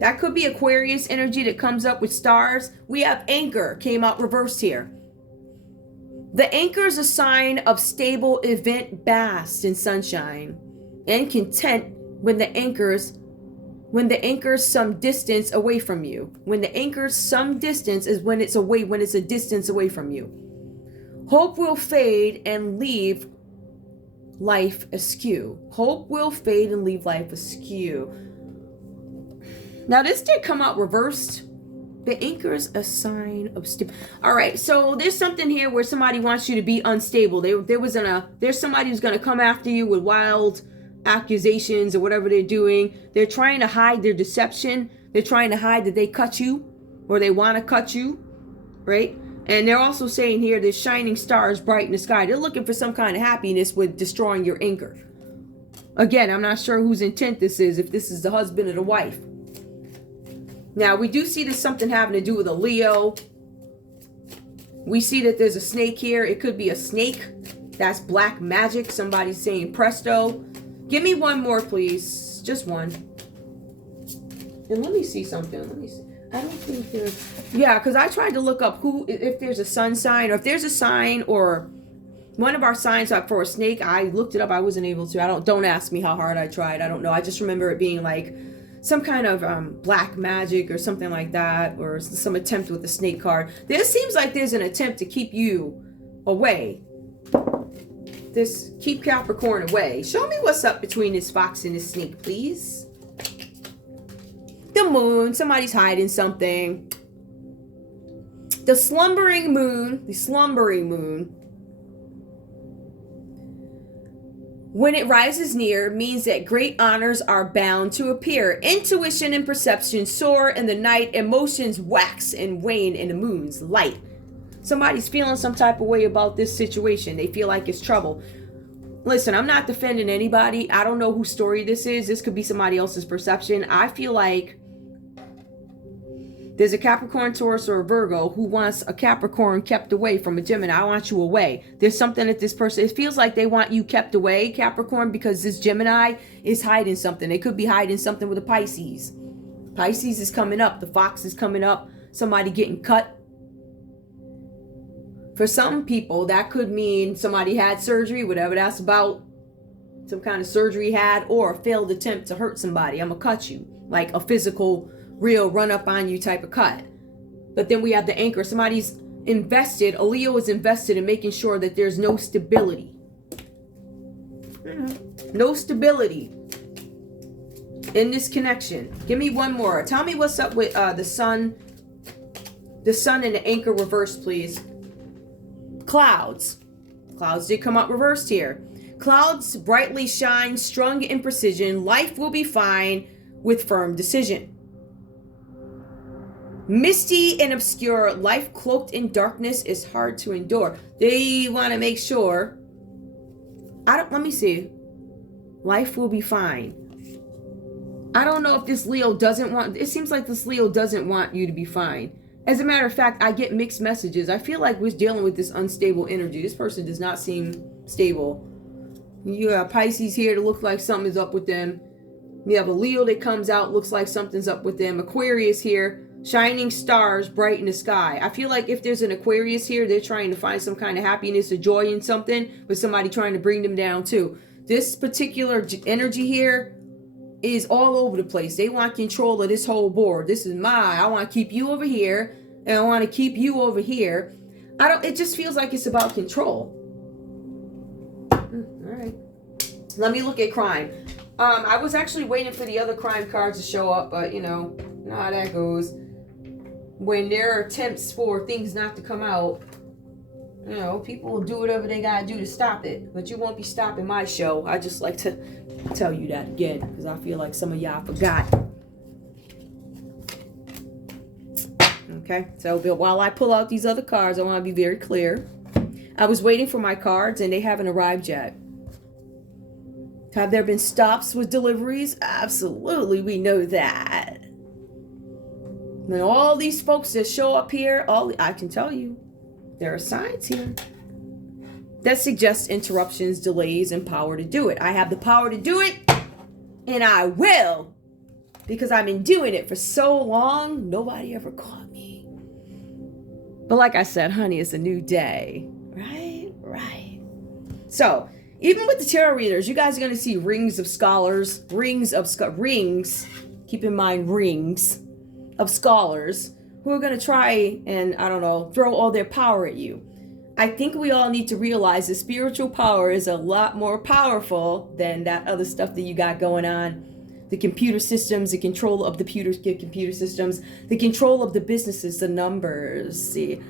That could be Aquarius energy that comes up with stars. We have anchor, came out reversed here. The anchor is a sign of stable event, basked in sunshine and content when the anchor's some distance away from you. When the anchor's some distance is when it's a distance away from you. Hope will fade and leave life askew. Hope will fade and leave life askew. Now this did come out reversed. The anchor is a sign of all right, so there's something here where somebody wants you to be unstable. There's somebody who's going to come after you with wild accusations or whatever they're doing. They're trying to hide their deception. They're trying to hide that they cut you or they want to cut you, right? And they're also saying here, there's shining stars bright in the sky. They're looking for some kind of happiness with destroying your anchor. Again, I'm not sure whose intent this is, if this is the husband or the wife. Now, we do see there's something having to do with a Leo. We see that there's a snake here. It could be a snake. That's black magic. Somebody's saying presto. Give me one more, please. Just one. And let me see something. Let me see. I don't think there's... Yeah, because I tried to look up if there's a sun sign, or if there's a sign, or one of our signs for a snake. I looked it up. I wasn't able to. Don't ask me how hard I tried. I don't know. I just remember it being like some kind of black magic or something like that, or some attempt with the snake card. There seems like there's an attempt to keep you away. Keep Capricorn away. Show me what's up between this fox and this snake, please. The moon. Somebody's hiding something. The slumbering moon. The slumbering moon. When it rises near, means that great honors are bound to appear. Intuition and perception soar in the night. Emotions wax and wane in the moon's light. Somebody's feeling some type of way about this situation. They feel like it's trouble. Listen, I'm not defending anybody. I don't know whose story this is. This could be somebody else's perception. I feel like there's a Capricorn, Taurus, or a Virgo who wants a Capricorn kept away from a Gemini. I want you away. There's something that this person, it feels like they want you kept away, Capricorn, because this Gemini is hiding something. They could be hiding something with a Pisces. Pisces is coming up. The fox is coming up. Somebody getting cut. For some people, that could mean somebody had surgery, whatever that's about. Some kind of surgery had, or a failed attempt to hurt somebody. I'm going to cut you. Like a physical, real run up on you type of cut. But then we have the anchor. Somebody's invested. A Leo is invested in making sure that there's no stability. No stability in this connection. Give me one more. Tell me what's up with the sun. The sun and the anchor reversed, please. Clouds. Clouds did come up reversed here. Clouds brightly shine, strong in precision. Life will be fine with firm decision. Misty and obscure, life cloaked in darkness is hard to endure. They want to make sure. Let me see. Life will be fine. I don't know if this Leo doesn't want, it seems like this Leo doesn't want you to be fine. As a matter of fact, I get mixed messages. I feel like we're dealing with this unstable energy. This person does not seem stable. You have Pisces here to look like something is up with them. You have a Leo that comes out, looks like something's up with them. Aquarius here, shining stars bright in the sky. I feel like if there's an Aquarius here, they're trying to find some kind of happiness or joy in something, with somebody trying to bring them down too. This particular energy here is all over the place. They want control of this whole board. This is I want to keep you over here, and I want to keep you over here. It just feels like it's about control. All right. Let me look at crime. I was actually waiting for the other crime cards to show up, but you know how that goes. When there are attempts for things not to come out, you know, people will do whatever they gotta do to stop it. But you won't be stopping my show. I just like to tell you that again, because I feel like some of y'all forgot. Okay, so while I pull out these other cards, I want to be very clear. I was waiting for my cards, and they haven't arrived yet. Have there been stops with deliveries? Absolutely, we know that. And all these folks that show up here, I can tell you, there are signs here that suggest interruptions, delays, and power to do it. I have the power to do it, and I will, because I've been doing it for so long, nobody ever caught me. But like I said, honey, it's a new day, right? Right. So, even with the tarot readers, you guys are going to see rings of scholars, rings, keep in mind rings of scholars who are going to try and, I don't know, throw all their power at you. I think we all need to realize that spiritual power is a lot more powerful than that other stuff that you got going on. The computer systems, the control of the computer systems, the control of the businesses, the numbers, the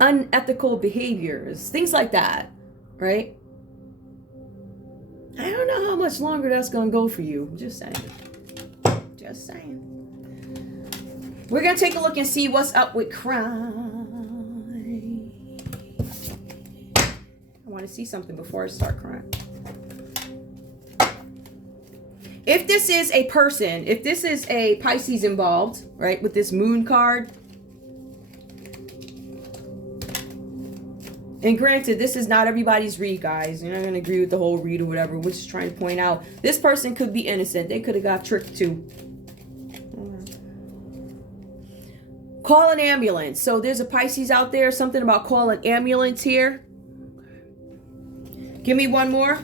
unethical behaviors, things like that, right? I don't know how much longer that's going to go for you. Just saying. Just saying. We're going to take a look and see what's up with crime. I want to see something before I start crying. If this is a person, if this is a Pisces involved, right, with this moon card, and granted, this is not everybody's read, guys. You're not going to agree with the whole read or whatever. We're just trying to point out, this person could be innocent. They could have got tricked too. Call an ambulance. So there's a Pisces out there. Something about call an ambulance here. Give me one more.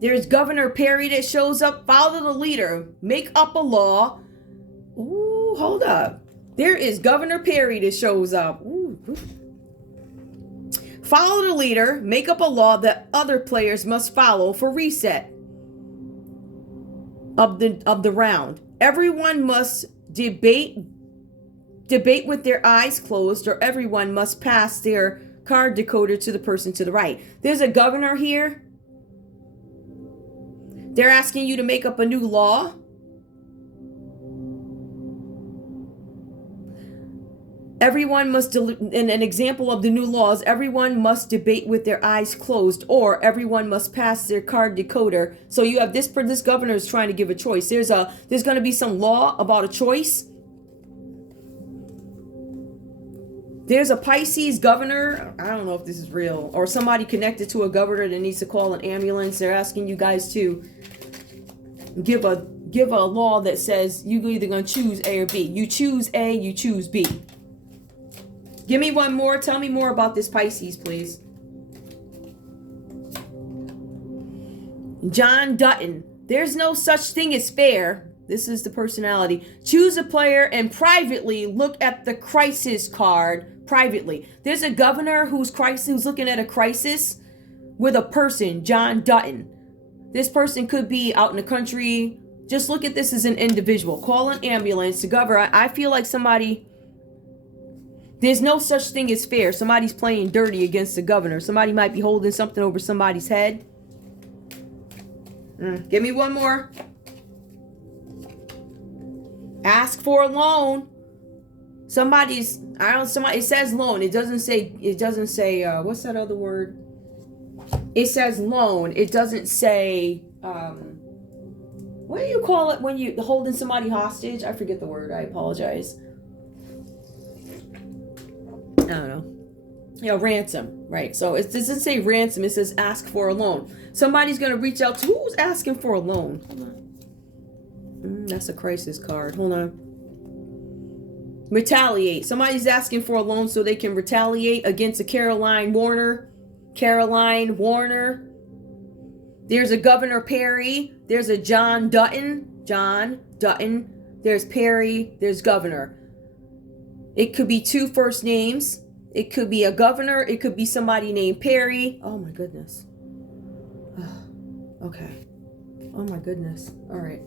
There's Governor Perry that shows up. Follow the leader. Make up a law. Ooh, hold up. There is Governor Perry that shows up. Ooh. Follow the leader. Make up a law that other players must follow for reset of the round. Everyone must debate with their eyes closed, or everyone must pass their card decoder to the person to the right. There's a governor here. They're asking you to make up a new law. Everyone must, in an example of the new laws, everyone must debate with their eyes closed, or everyone must pass their card decoder. So you have this governor is trying to give a choice. There's going to be some law about a choice. There's a Pisces governor. I don't know if this is real, or somebody connected to a governor that needs to call an ambulance. They're asking you guys to give a law that says you're either going to choose A or B. You choose A, you choose B. Give me one more. Tell me more about this Pisces, please. John Dutton. There's no such thing as fair. This is the personality. Choose a player and privately look at the crisis card. Privately. There's a governor who's looking at a crisis with a person, John Dutton. This person could be out in the country. Just look at this as an individual. Call an ambulance. The governor. I feel like somebody... There's no such thing as fair. Somebody's playing dirty against the governor. Somebody might be holding something over somebody's head. Give me one more. Ask for a loan. It says loan. It doesn't say, what's that other word? It says loan. It doesn't say, what do you call it when you're holding somebody hostage? I forget the word. I apologize. I don't know. Ransom, right? So it doesn't say ransom. It says ask for a loan. Somebody's going to reach out to who's asking for a loan. Hold on. That's a crisis card. Hold on. Retaliate. Somebody's asking for a loan so they can retaliate against a Caroline Warner. Caroline Warner. There's a Governor Perry. There's a John Dutton. John Dutton. There's Perry. There's Governor. It could be two first names. It could be a governor. It could be somebody named Perry. Oh my goodness. Okay. Oh my goodness. All right.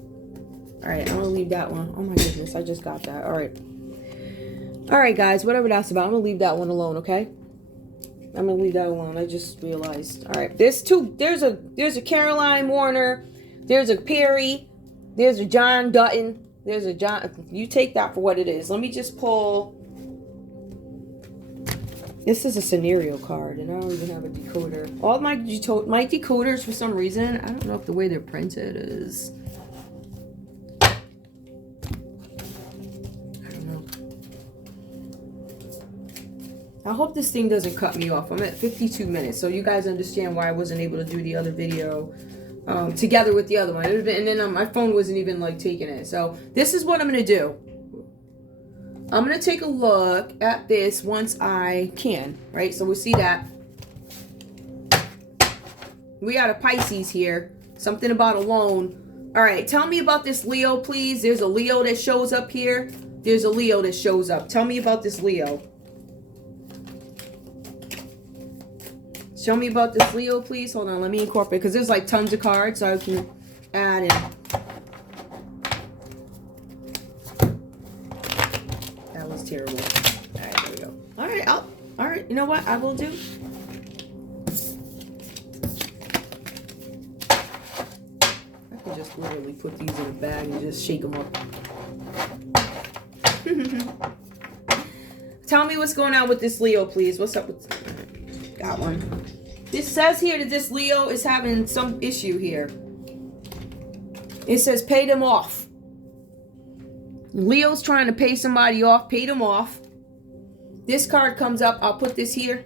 All right. I'm going to leave that one. Oh my goodness. I just got that. All right. All right, guys. Whatever that's about. I'm going to leave that one alone. Okay. I'm going to leave that alone. I just realized. All right. There's a Caroline Warner. There's a Perry. There's a John Dutton. There's a John. You take that for what it is. Let me just pull. This is a scenario card, and I don't even have a decoder. All my decoders, for some reason, I don't know if the way they're printed is. I don't know. I hope this thing doesn't cut me off. I'm at 52 minutes, so you guys understand why I wasn't able to do the other video together with the other one. It would have been, and then my phone wasn't even like taking it. So this is what I'm going to do. I'm going to take a look at this once I can, right? So we'll see that. We got a Pisces here. Something about a loan. All right, tell me about this Leo, please. There's a Leo that shows up here. There's a Leo that shows up. Tell me about this Leo. Show me about this Leo, please. Hold on, let me incorporate, because there's like tons of cards, so I can add in. That was terrible. All right, there we go. All right, all right. You know what I will do? I can just literally put these in a bag and just shake them up. Tell me what's going on with this Leo, please. What's up with... Got one. This says here that this Leo is having some issue here. It says pay them off. Leo's trying to pay somebody off. Pay them off. This card comes up. I'll put this here.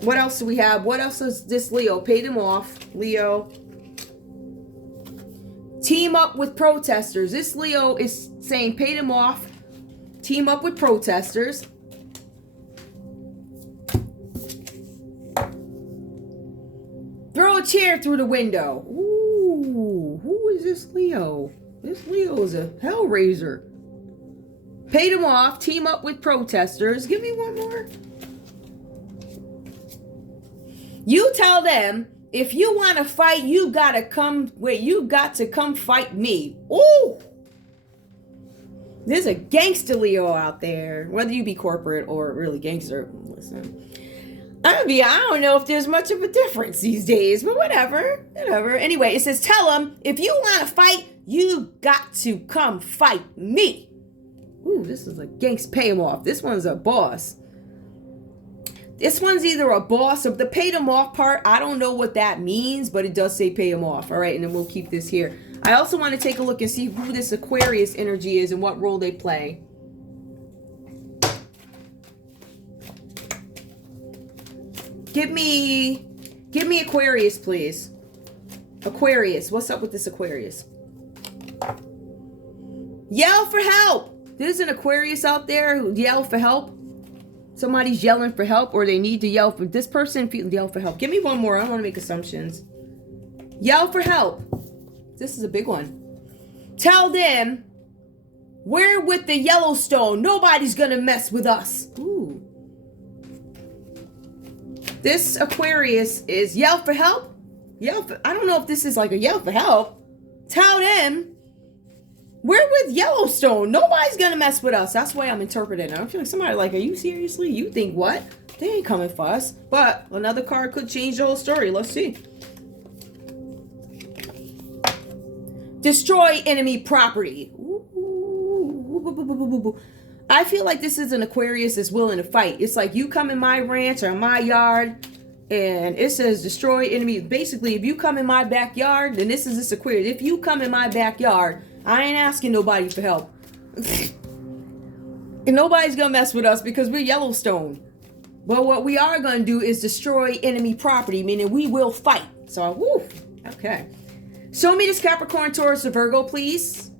What else do we have? What else is this Leo? Pay them off. Leo. Team up with protesters. This Leo is saying pay them off. Team up with protesters. Throw a chair through the window. Ooh, who is this Leo? This Leo is a hellraiser. Pay them off. Team up with protesters. Give me one more. You tell them, if you want to fight, you got to come fight me. Ooh. There's a gangster Leo out there. Whether you be corporate or really gangster. Listen. I don't know if there's much of a difference these days, but whatever. Anyway, it says, tell them, if you want to fight, you got to come fight me. Ooh, this is a gangster. Pay him off. This one's a boss. This one's either a boss or the pay them off part. I don't know what that means, but it does say pay them off. All right, and then we'll keep this here. I also want to take a look and see who this Aquarius energy is and what role they play. Give me Aquarius, please. Aquarius, what's up with this Aquarius? Yell for help. There's an Aquarius out there who yell for help. Somebody's yelling for help, or they need to yell for this person. Yell for help. Give me one more. I don't want to make assumptions. Yell for help. This is a big one. Tell them we're with the Yellowstone. Nobody's gonna mess with us. Ooh. This Aquarius is yell for help. I don't know if this is like a yell for help. Tell them we're with Yellowstone. Nobody's gonna mess with us. That's the way I'm interpreting it. I'm feeling somebody like, are you seriously? You think what? They ain't coming for us. But another card could change the whole story. Let's see. Destroy enemy property. Ooh. I feel like this is an Aquarius that's willing to fight. It's like you come in my ranch or my yard, and it says destroy enemy. Basically, if you come in my backyard, then this is this Aquarius. If you come in my backyard, I ain't asking nobody for help. And nobody's gonna mess with us because we're Yellowstone. But what we are gonna do is destroy enemy property, meaning we will fight. So, woo, okay. Show me this Capricorn, Taurus, or Virgo, please.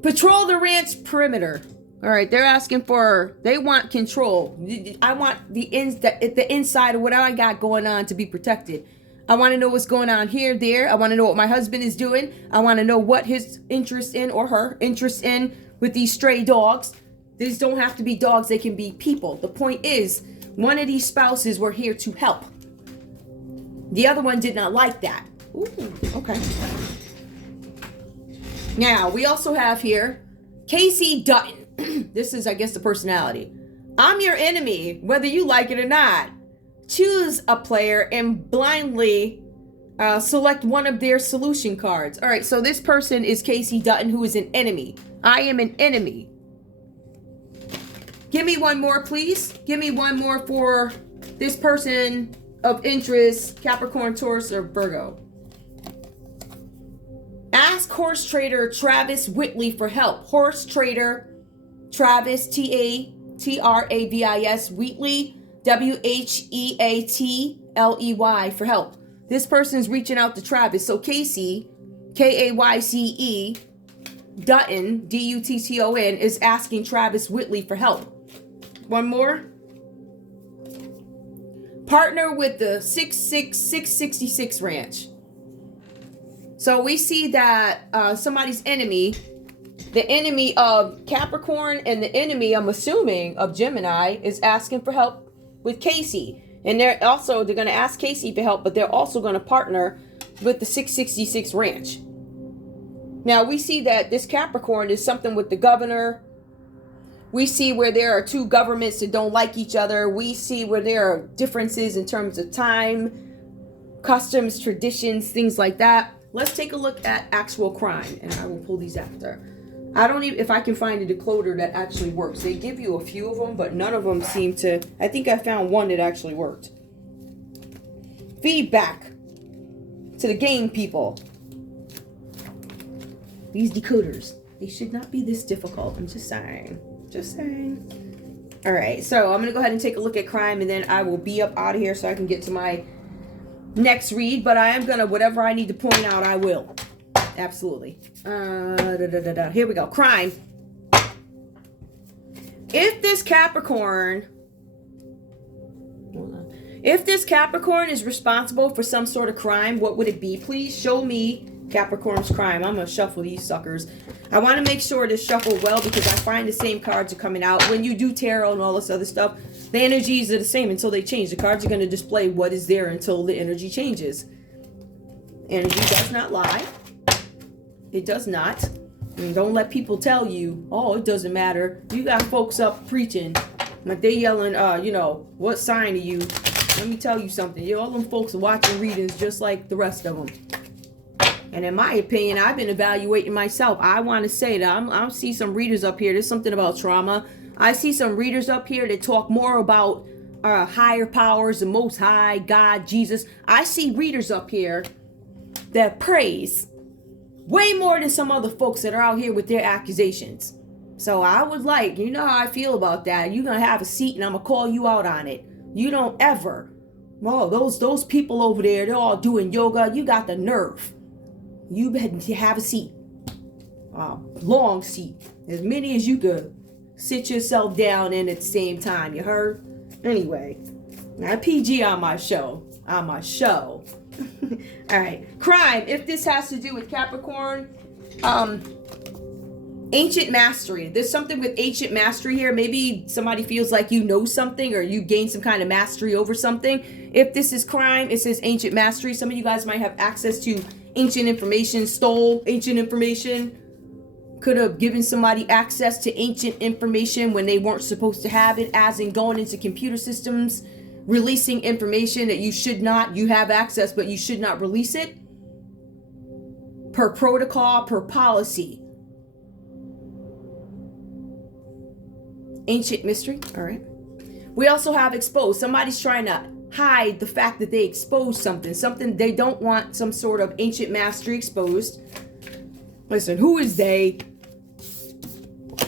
Patrol the ranch perimeter. All right, they're asking for, they want control. I want the inside of whatever I got going on to be protected. I want to know what's going on here, there. I want to know what my husband is doing. I want to know what his interest in or her interest in with these stray dogs. These don't have to be dogs. They can be people. The point is, one of these spouses were here to help. The other one did not like that. Ooh, okay. Now, we also have here Casey Dutton. This is, I guess, the personality. I'm your enemy, whether you like it or not. Choose a player and blindly select one of their solution cards. All right, so this person is Casey Dutton, who is an enemy. I am an enemy. Give me one more, please. Give me one more for this person of interest, Capricorn, Taurus, or Virgo. Ask horse trader Travis Whitley for help. Horse trader Travis, Travis, Wheatley, Wheatley, for help. This person's reaching out to Travis. So Casey, Kayce, Dutton, Dutton, is asking Travis Whitley for help. One more. Partner with the 666 Ranch. So we see that somebody's enemy, the enemy of Capricorn and the enemy, I'm assuming, of Gemini, is asking for help with Casey. And they're going to ask Casey for help, but they're also going to partner with the 666 Ranch. Now we see that this Capricorn is something with the governor. We see where there are two governments that don't like each other. We see where there are differences in terms of time, customs, traditions, things like that. Let's take a look at actual crime, and I will pull these after. I don't even, if I can find a decoder that actually works. They give you a few of them, but none of them seem to. I think I found one that actually worked. Feedback to the game people. These decoders, they should not be this difficult. I'm just saying. Just saying. All right, so I'm going to go ahead and take a look at crime, and then I will be up out of here so I can get to my next read. But I am going to, whatever I need to point out, I will. Absolutely. Here we go. Crime. If this Capricorn... Hold on. If this Capricorn is responsible for some sort of crime, what would it be? Please show me Capricorn's crime. I'm going to shuffle these suckers. I want to make sure to shuffle well because I find the same cards are coming out. When you do tarot and all this other stuff, the energies are the same until they change. The cards are going to display what is there until the energy changes. Energy does not lie. It does not. I mean, don't let people tell you, oh, it doesn't matter. You got folks up preaching. Like they yelling, what sign are you? Let me tell you something. All them folks are watching readings just like the rest of them. And in my opinion, I've been evaluating myself. I want to say that I see some readers up here. There's something about trauma. I see some readers up here that talk more about higher powers, the Most High, God, Jesus. I see readers up here that praise way more than some other folks that are out here with their accusations. So I would like, you know how I feel about that. You're going to have a seat and I'm going to call you out on it. You don't ever. Well, those people over there, they're all doing yoga. You got the nerve. You have a seat. Long seat. As many as you could sit yourself down in at the same time. You heard? Anyway, I PG on my show. All right. Crime. If this has to do with Capricorn, ancient mastery. There's something with ancient mastery here. Maybe somebody feels like you know something or you gain some kind of mastery over something. If this is crime, it says ancient mastery. Some of you guys might have access to ancient information, stole ancient information, could have given somebody access to ancient information when they weren't supposed to have it, as in going into computer systems, releasing information that you have access, but you should not release it per protocol, per policy. Ancient mystery. All right. We also have exposed. Somebody's trying to hide the fact that they exposed something they don't want some sort of ancient mastery exposed. Listen, who is they?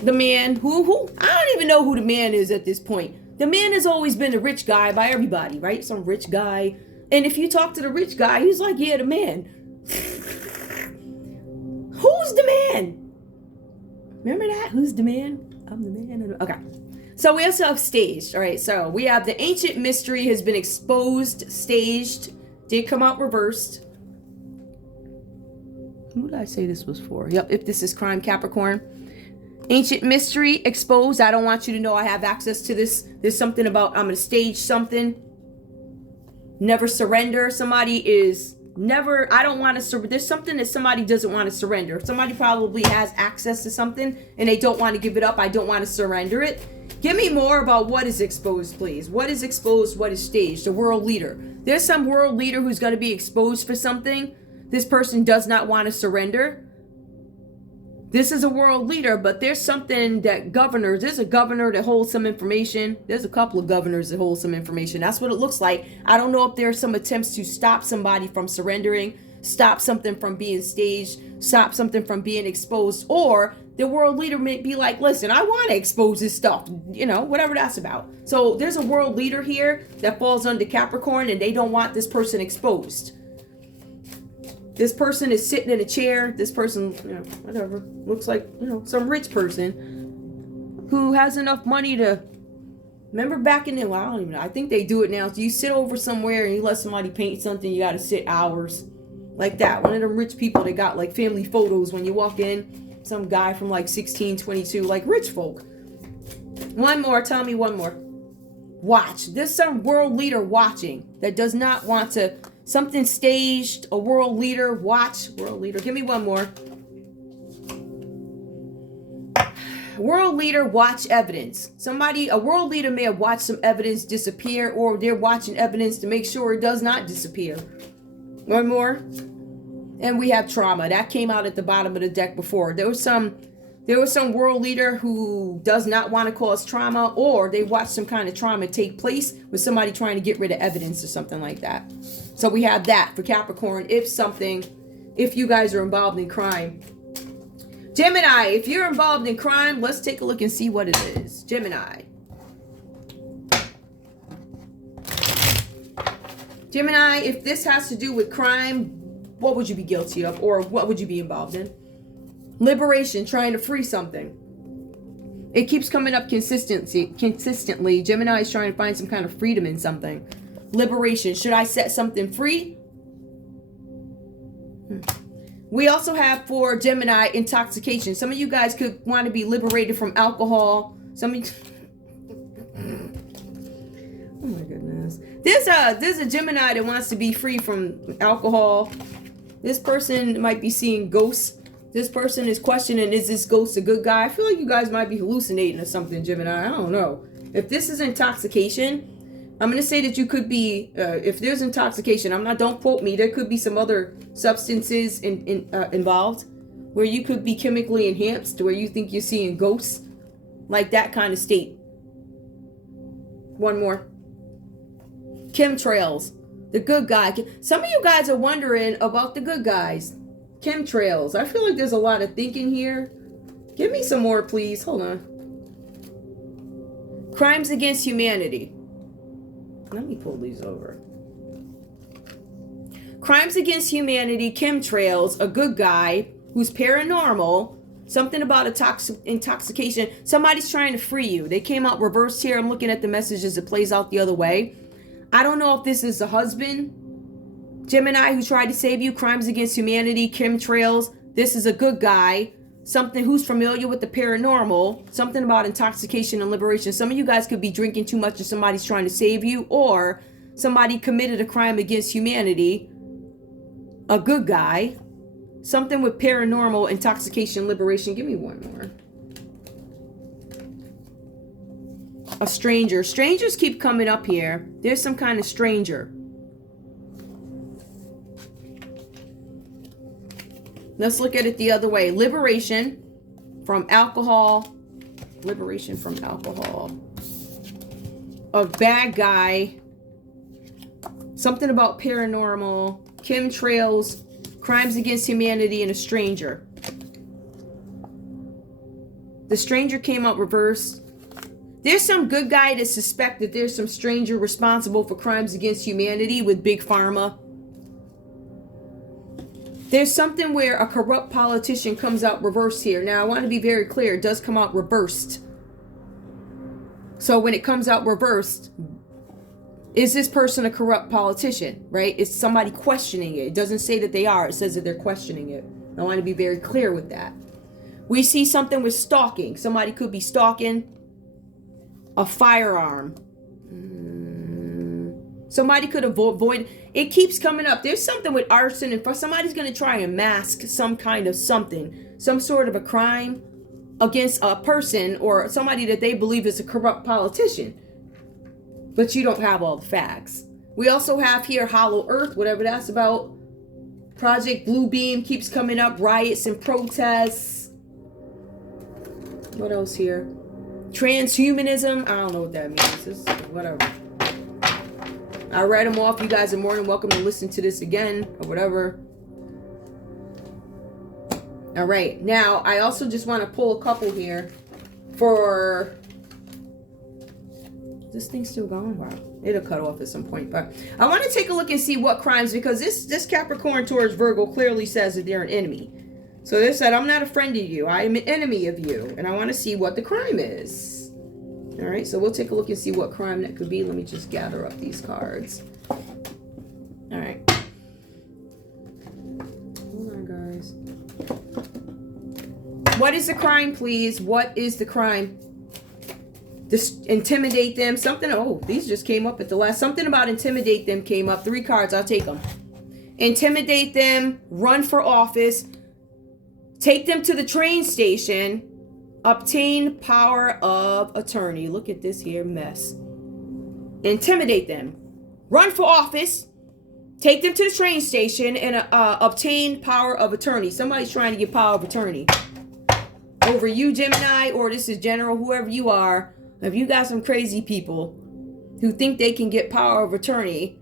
The man who I don't even know who the man is at this point. The man has always been a rich guy by everybody, right? Some rich guy. And if you talk to the rich guy, he's like, yeah, the man. Who's the man? Remember that? Who's the man? I'm the man. Okay. So we also have staged. All right. So we have the ancient mystery has been exposed, staged, did come out reversed. Who did I say this was for? Yep. If this is crime, Capricorn. Ancient mystery exposed. I don't want you to know I have access to this. There's something about I'm going to stage something. Never surrender. Somebody is never. I don't want to surrender. There's something that somebody doesn't want to surrender. Somebody probably has access to something and they don't want to give it up. I don't want to surrender it. Give me more about what is exposed, please. What is exposed? What is staged? The world leader. There's some world leader who's going to be exposed for something. This person does not want to surrender. This is a world leader, but there's something that governors. There's a governor that holds some information. There's a couple of governors that hold some information. That's what it looks like. I don't know if there are some attempts to stop somebody from surrendering, stop something from being staged, stop something from being exposed, or the world leader may be like, listen, I want to expose this stuff, you know, whatever that's about. So there's a world leader here that falls under Capricorn and they don't want this person exposed. This person is sitting in a chair. This person, you know, whatever, looks like, you know, some rich person who has enough money to, remember back in the, well, I don't even know, I think they do it now. So you sit over somewhere and you let somebody paint something, you got to sit hours like that. One of them rich people that got like family photos when you walk in. Some guy from like 1622, like rich folk. One more, tell me one more. Watch. There's some world leader watching that does not want to, something staged, a world leader, watch, world leader. Give me one more. World leader, watch evidence. Somebody, a world leader may have watched some evidence disappear, or they're watching evidence to make sure it does not disappear. One more. And we have trauma. That came out at the bottom of the deck before. There was some world leader who does not want to cause trauma, or they watch some kind of trauma take place with somebody trying to get rid of evidence or something like that. So we have that for Capricorn. If you guys are involved in crime. Gemini, if you're involved in crime, let's take a look and see what it is. Gemini. Gemini, if this has to do with crime, what would you be guilty of, or what would you be involved in? Liberation, trying to free something. It keeps coming up consistently. Gemini is trying to find some kind of freedom in something. Liberation, should I set something free? We also have for Gemini, intoxication. Some of you guys could want to be liberated from alcohol. Some of you... Oh my goodness. There's a Gemini that wants to be free from alcohol. This person might be seeing ghosts. This person is questioning, is this ghost a good guy? I feel like you guys might be hallucinating or something, Gemini. I don't know. If this is intoxication, I'm going to say that you could be, if there's intoxication, don't quote me, there could be some other substances involved where you could be chemically enhanced, where you think you're seeing ghosts, like that kind of state. One more. Chemtrails, the good guy. Some of you guys are wondering about the good guys. Chemtrails. I feel like there's a lot of thinking here. Give me some more, please. Hold on. Crimes against humanity. Let me pull these over. Crimes against humanity, chemtrails, a good guy who's paranormal, something about intoxication. Somebody's trying to free you. They came out reversed here. I'm looking at the messages. It plays out the other way. I don't know if this is the husband, Gemini, who tried to save you. Crimes against humanity, chemtrails. This is a good guy. Something who's familiar with the paranormal, something about intoxication and liberation. Some of you guys could be drinking too much and somebody's trying to save you, or somebody committed a crime against humanity, a good guy, something with paranormal, intoxication, liberation. Give me one more. A stranger. Strangers keep coming up here. There's some kind of stranger. Let's look at it the other way. Liberation from alcohol. Liberation from alcohol. A bad guy. Something about paranormal. Chemtrails. Crimes against humanity, and a stranger. The stranger came out reversed. There's some good guy to suspect that there's some stranger responsible for crimes against humanity with big pharma. There's something where a corrupt politician comes out reversed here. Now, I want to be very clear. It does come out reversed. So when it comes out reversed, is this person a corrupt politician, right? It's somebody questioning it. It doesn't say that they are. It says that they're questioning it. I want to be very clear with that. We see something with stalking. Somebody could be stalking a firearm. Somebody could avoid. It keeps coming up. There's something with arson, and somebody's going to try and mask some kind of something, some sort of a crime against a person or somebody that they believe is a corrupt politician. But you don't have all the facts. We also have here Hollow Earth, whatever that's about. Project Bluebeam keeps coming up. Riots and protests. What else here? Transhumanism. I don't know what that means. This is whatever. I read them off. You guys are more than welcome to listen to this again or whatever. All right. Now, I also just want to pull a couple here for... This thing's still going? Wow. It'll cut off at some point. But I want to take a look and see what crimes, because this Capricorn, Taurus, Virgo clearly says that they're an enemy. So they said, I'm not a friend of you. I am an enemy of you. And I want to see what the crime is. All right, so we'll take a look and see what crime that could be. Let me just gather up these cards. All right. Hold on, guys. What is the crime, please? What is the crime? Just intimidate them. Something. Oh, these just came up at the last. Something about intimidate them came up. 3 cards. I'll take them. Intimidate them. Run for office. Take them to the train station. Obtain power of attorney. Look at this here mess. Intimidate them. Run for office. Take them to the train station and obtain power of attorney. Somebody's trying to get power of attorney over you, Gemini, or this is general, whoever you are. If you got some crazy people who think they can get power of attorney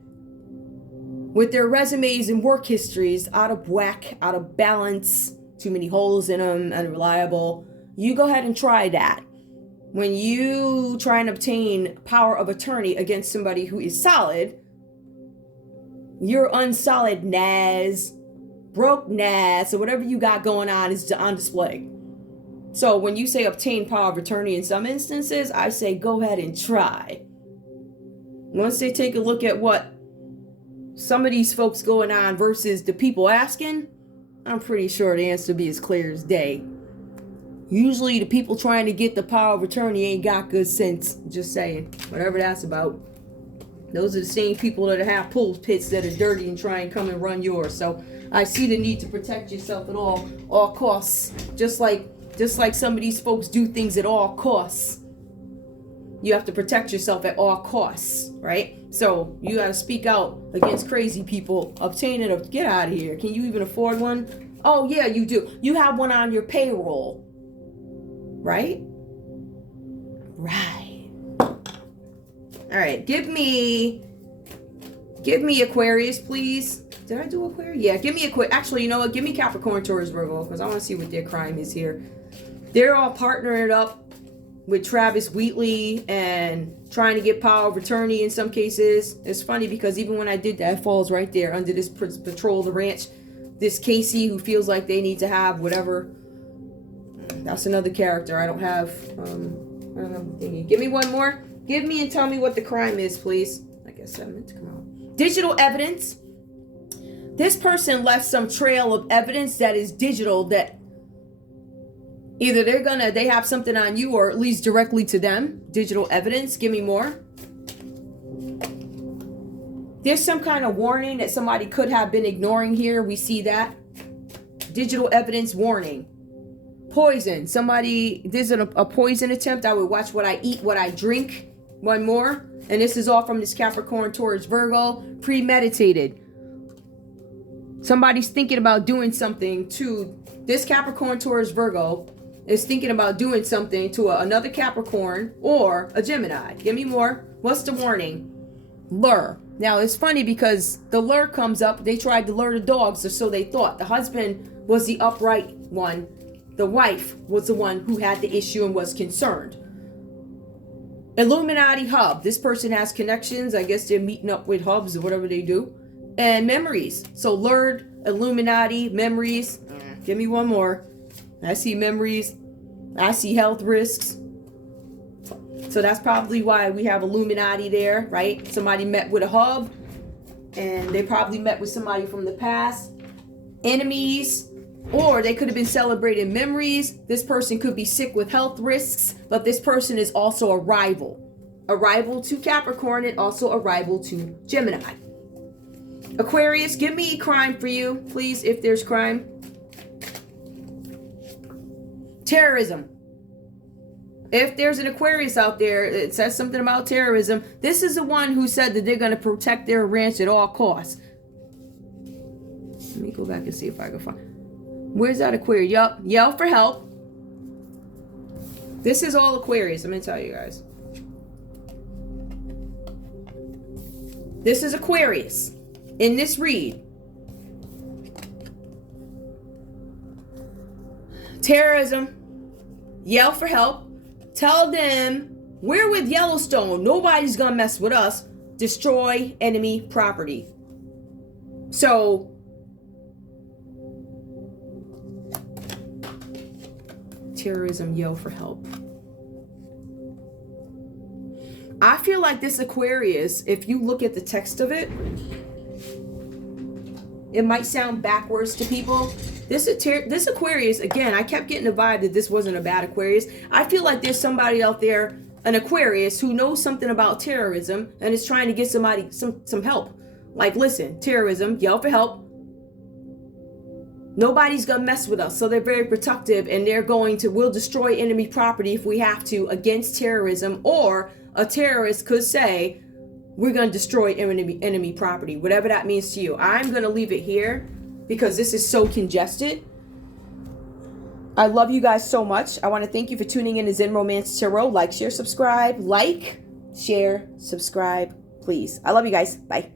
with their resumes and work histories out of whack, out of balance, too many holes in them, unreliable, you go ahead and try that. When you try and obtain power of attorney against somebody who is solid, your unsolid Naz, broke Naz, or whatever you got going on is on display. So when you say obtain power of attorney in some instances, I say go ahead and try. Once they take a look at what some of these folks going on versus the people asking, I'm pretty sure the answer will be as clear as day. Usually the people trying to get the power of attorney ain't got good sense. Just saying. Whatever that's about. Those are the same people that have pool pits that are dirty and try and come and run yours. So I see the need to protect yourself at all costs. Just like some of these folks do things at all costs. you have to protect yourself at all costs, right? So you got to speak out against crazy people obtaining a, get out of here. Can you even afford one? Oh yeah, you do. You have one on your payroll, right? Right. All right, give me Aquarius, please. Did I do Aquarius? Yeah, give me Aquarius. Actually, you know what? Give me Capricorn, Taurus, Virgo, because I want to see what their crime is here. They're all partnering up with Travis Wheatley and trying to get power of attorney in some cases. It's funny because even when I did that, it falls right there under this patrol the ranch. This Casey who feels like they need to have whatever. That's another character I don't have. Give me one more. Give me and tell me what the crime is, please. I guess I meant to come out. Digital evidence. This person left some trail of evidence that is digital that either they have something on you or at least directly to them. Digital evidence. Give me more. There's some kind of warning that somebody could have been ignoring here. We see that. Digital evidence warning. Poison. Somebody, there's a poison attempt. I would watch what I eat, what I drink. One more. And this is all from this Capricorn, Taurus, Virgo. Premeditated. Somebody's thinking about doing something to this Capricorn, Taurus, Virgo is thinking about doing something to another Capricorn or a Gemini. Give me more. What's the warning? Lure. Now, it's funny because the lure comes up. They tried to lure the dogs, or so they thought. The husband was the upright one. The wife was the one who had the issue and was concerned. Illuminati hub. This person has connections. I guess they're meeting up with hubs or whatever they do. And memories. So lured, Illuminati, memories. Give me one more. I see memories. I see health risks. So that's probably why we have Illuminati there, right? Somebody met with a hub. And they probably met with somebody from the past. Enemies. Or they could have been celebrating memories. This person could be sick with health risks. But this person is also a rival. A rival to Capricorn and also a rival to Gemini. Aquarius, give me crime for you, please, if there's crime. Terrorism. If there's an Aquarius out there, it says something about terrorism. This is the one who said that they're going to protect their ranch at all costs. Let me go back and see if I can find. Where's that Aquarius? Yup. Yell for help. This is all Aquarius. I'm going to tell you guys. This is Aquarius. In this read. Terrorism. Yell for help. Tell them we're with Yellowstone. Nobody's gonna mess with us. Destroy enemy property. So terrorism, yell for help. I feel like this Aquarius, if you look at the text of it, it might sound backwards to people. This Aquarius, again, I kept getting the vibe that this wasn't a bad Aquarius. I feel like there's somebody out there, an Aquarius, who knows something about terrorism and is trying to get somebody some help. Like, listen, terrorism, yell for help. Nobody's gonna mess with us, so they're very protective, and we'll destroy enemy property if we have to against terrorism, or a terrorist could say, we're going to destroy enemy property, whatever that means to you. I'm going to leave it here because this is so congested. I love you guys so much. I want to thank you for tuning in to Zen Romance Tarot. Like, share, subscribe. Like, share, subscribe, please. I love you guys. Bye.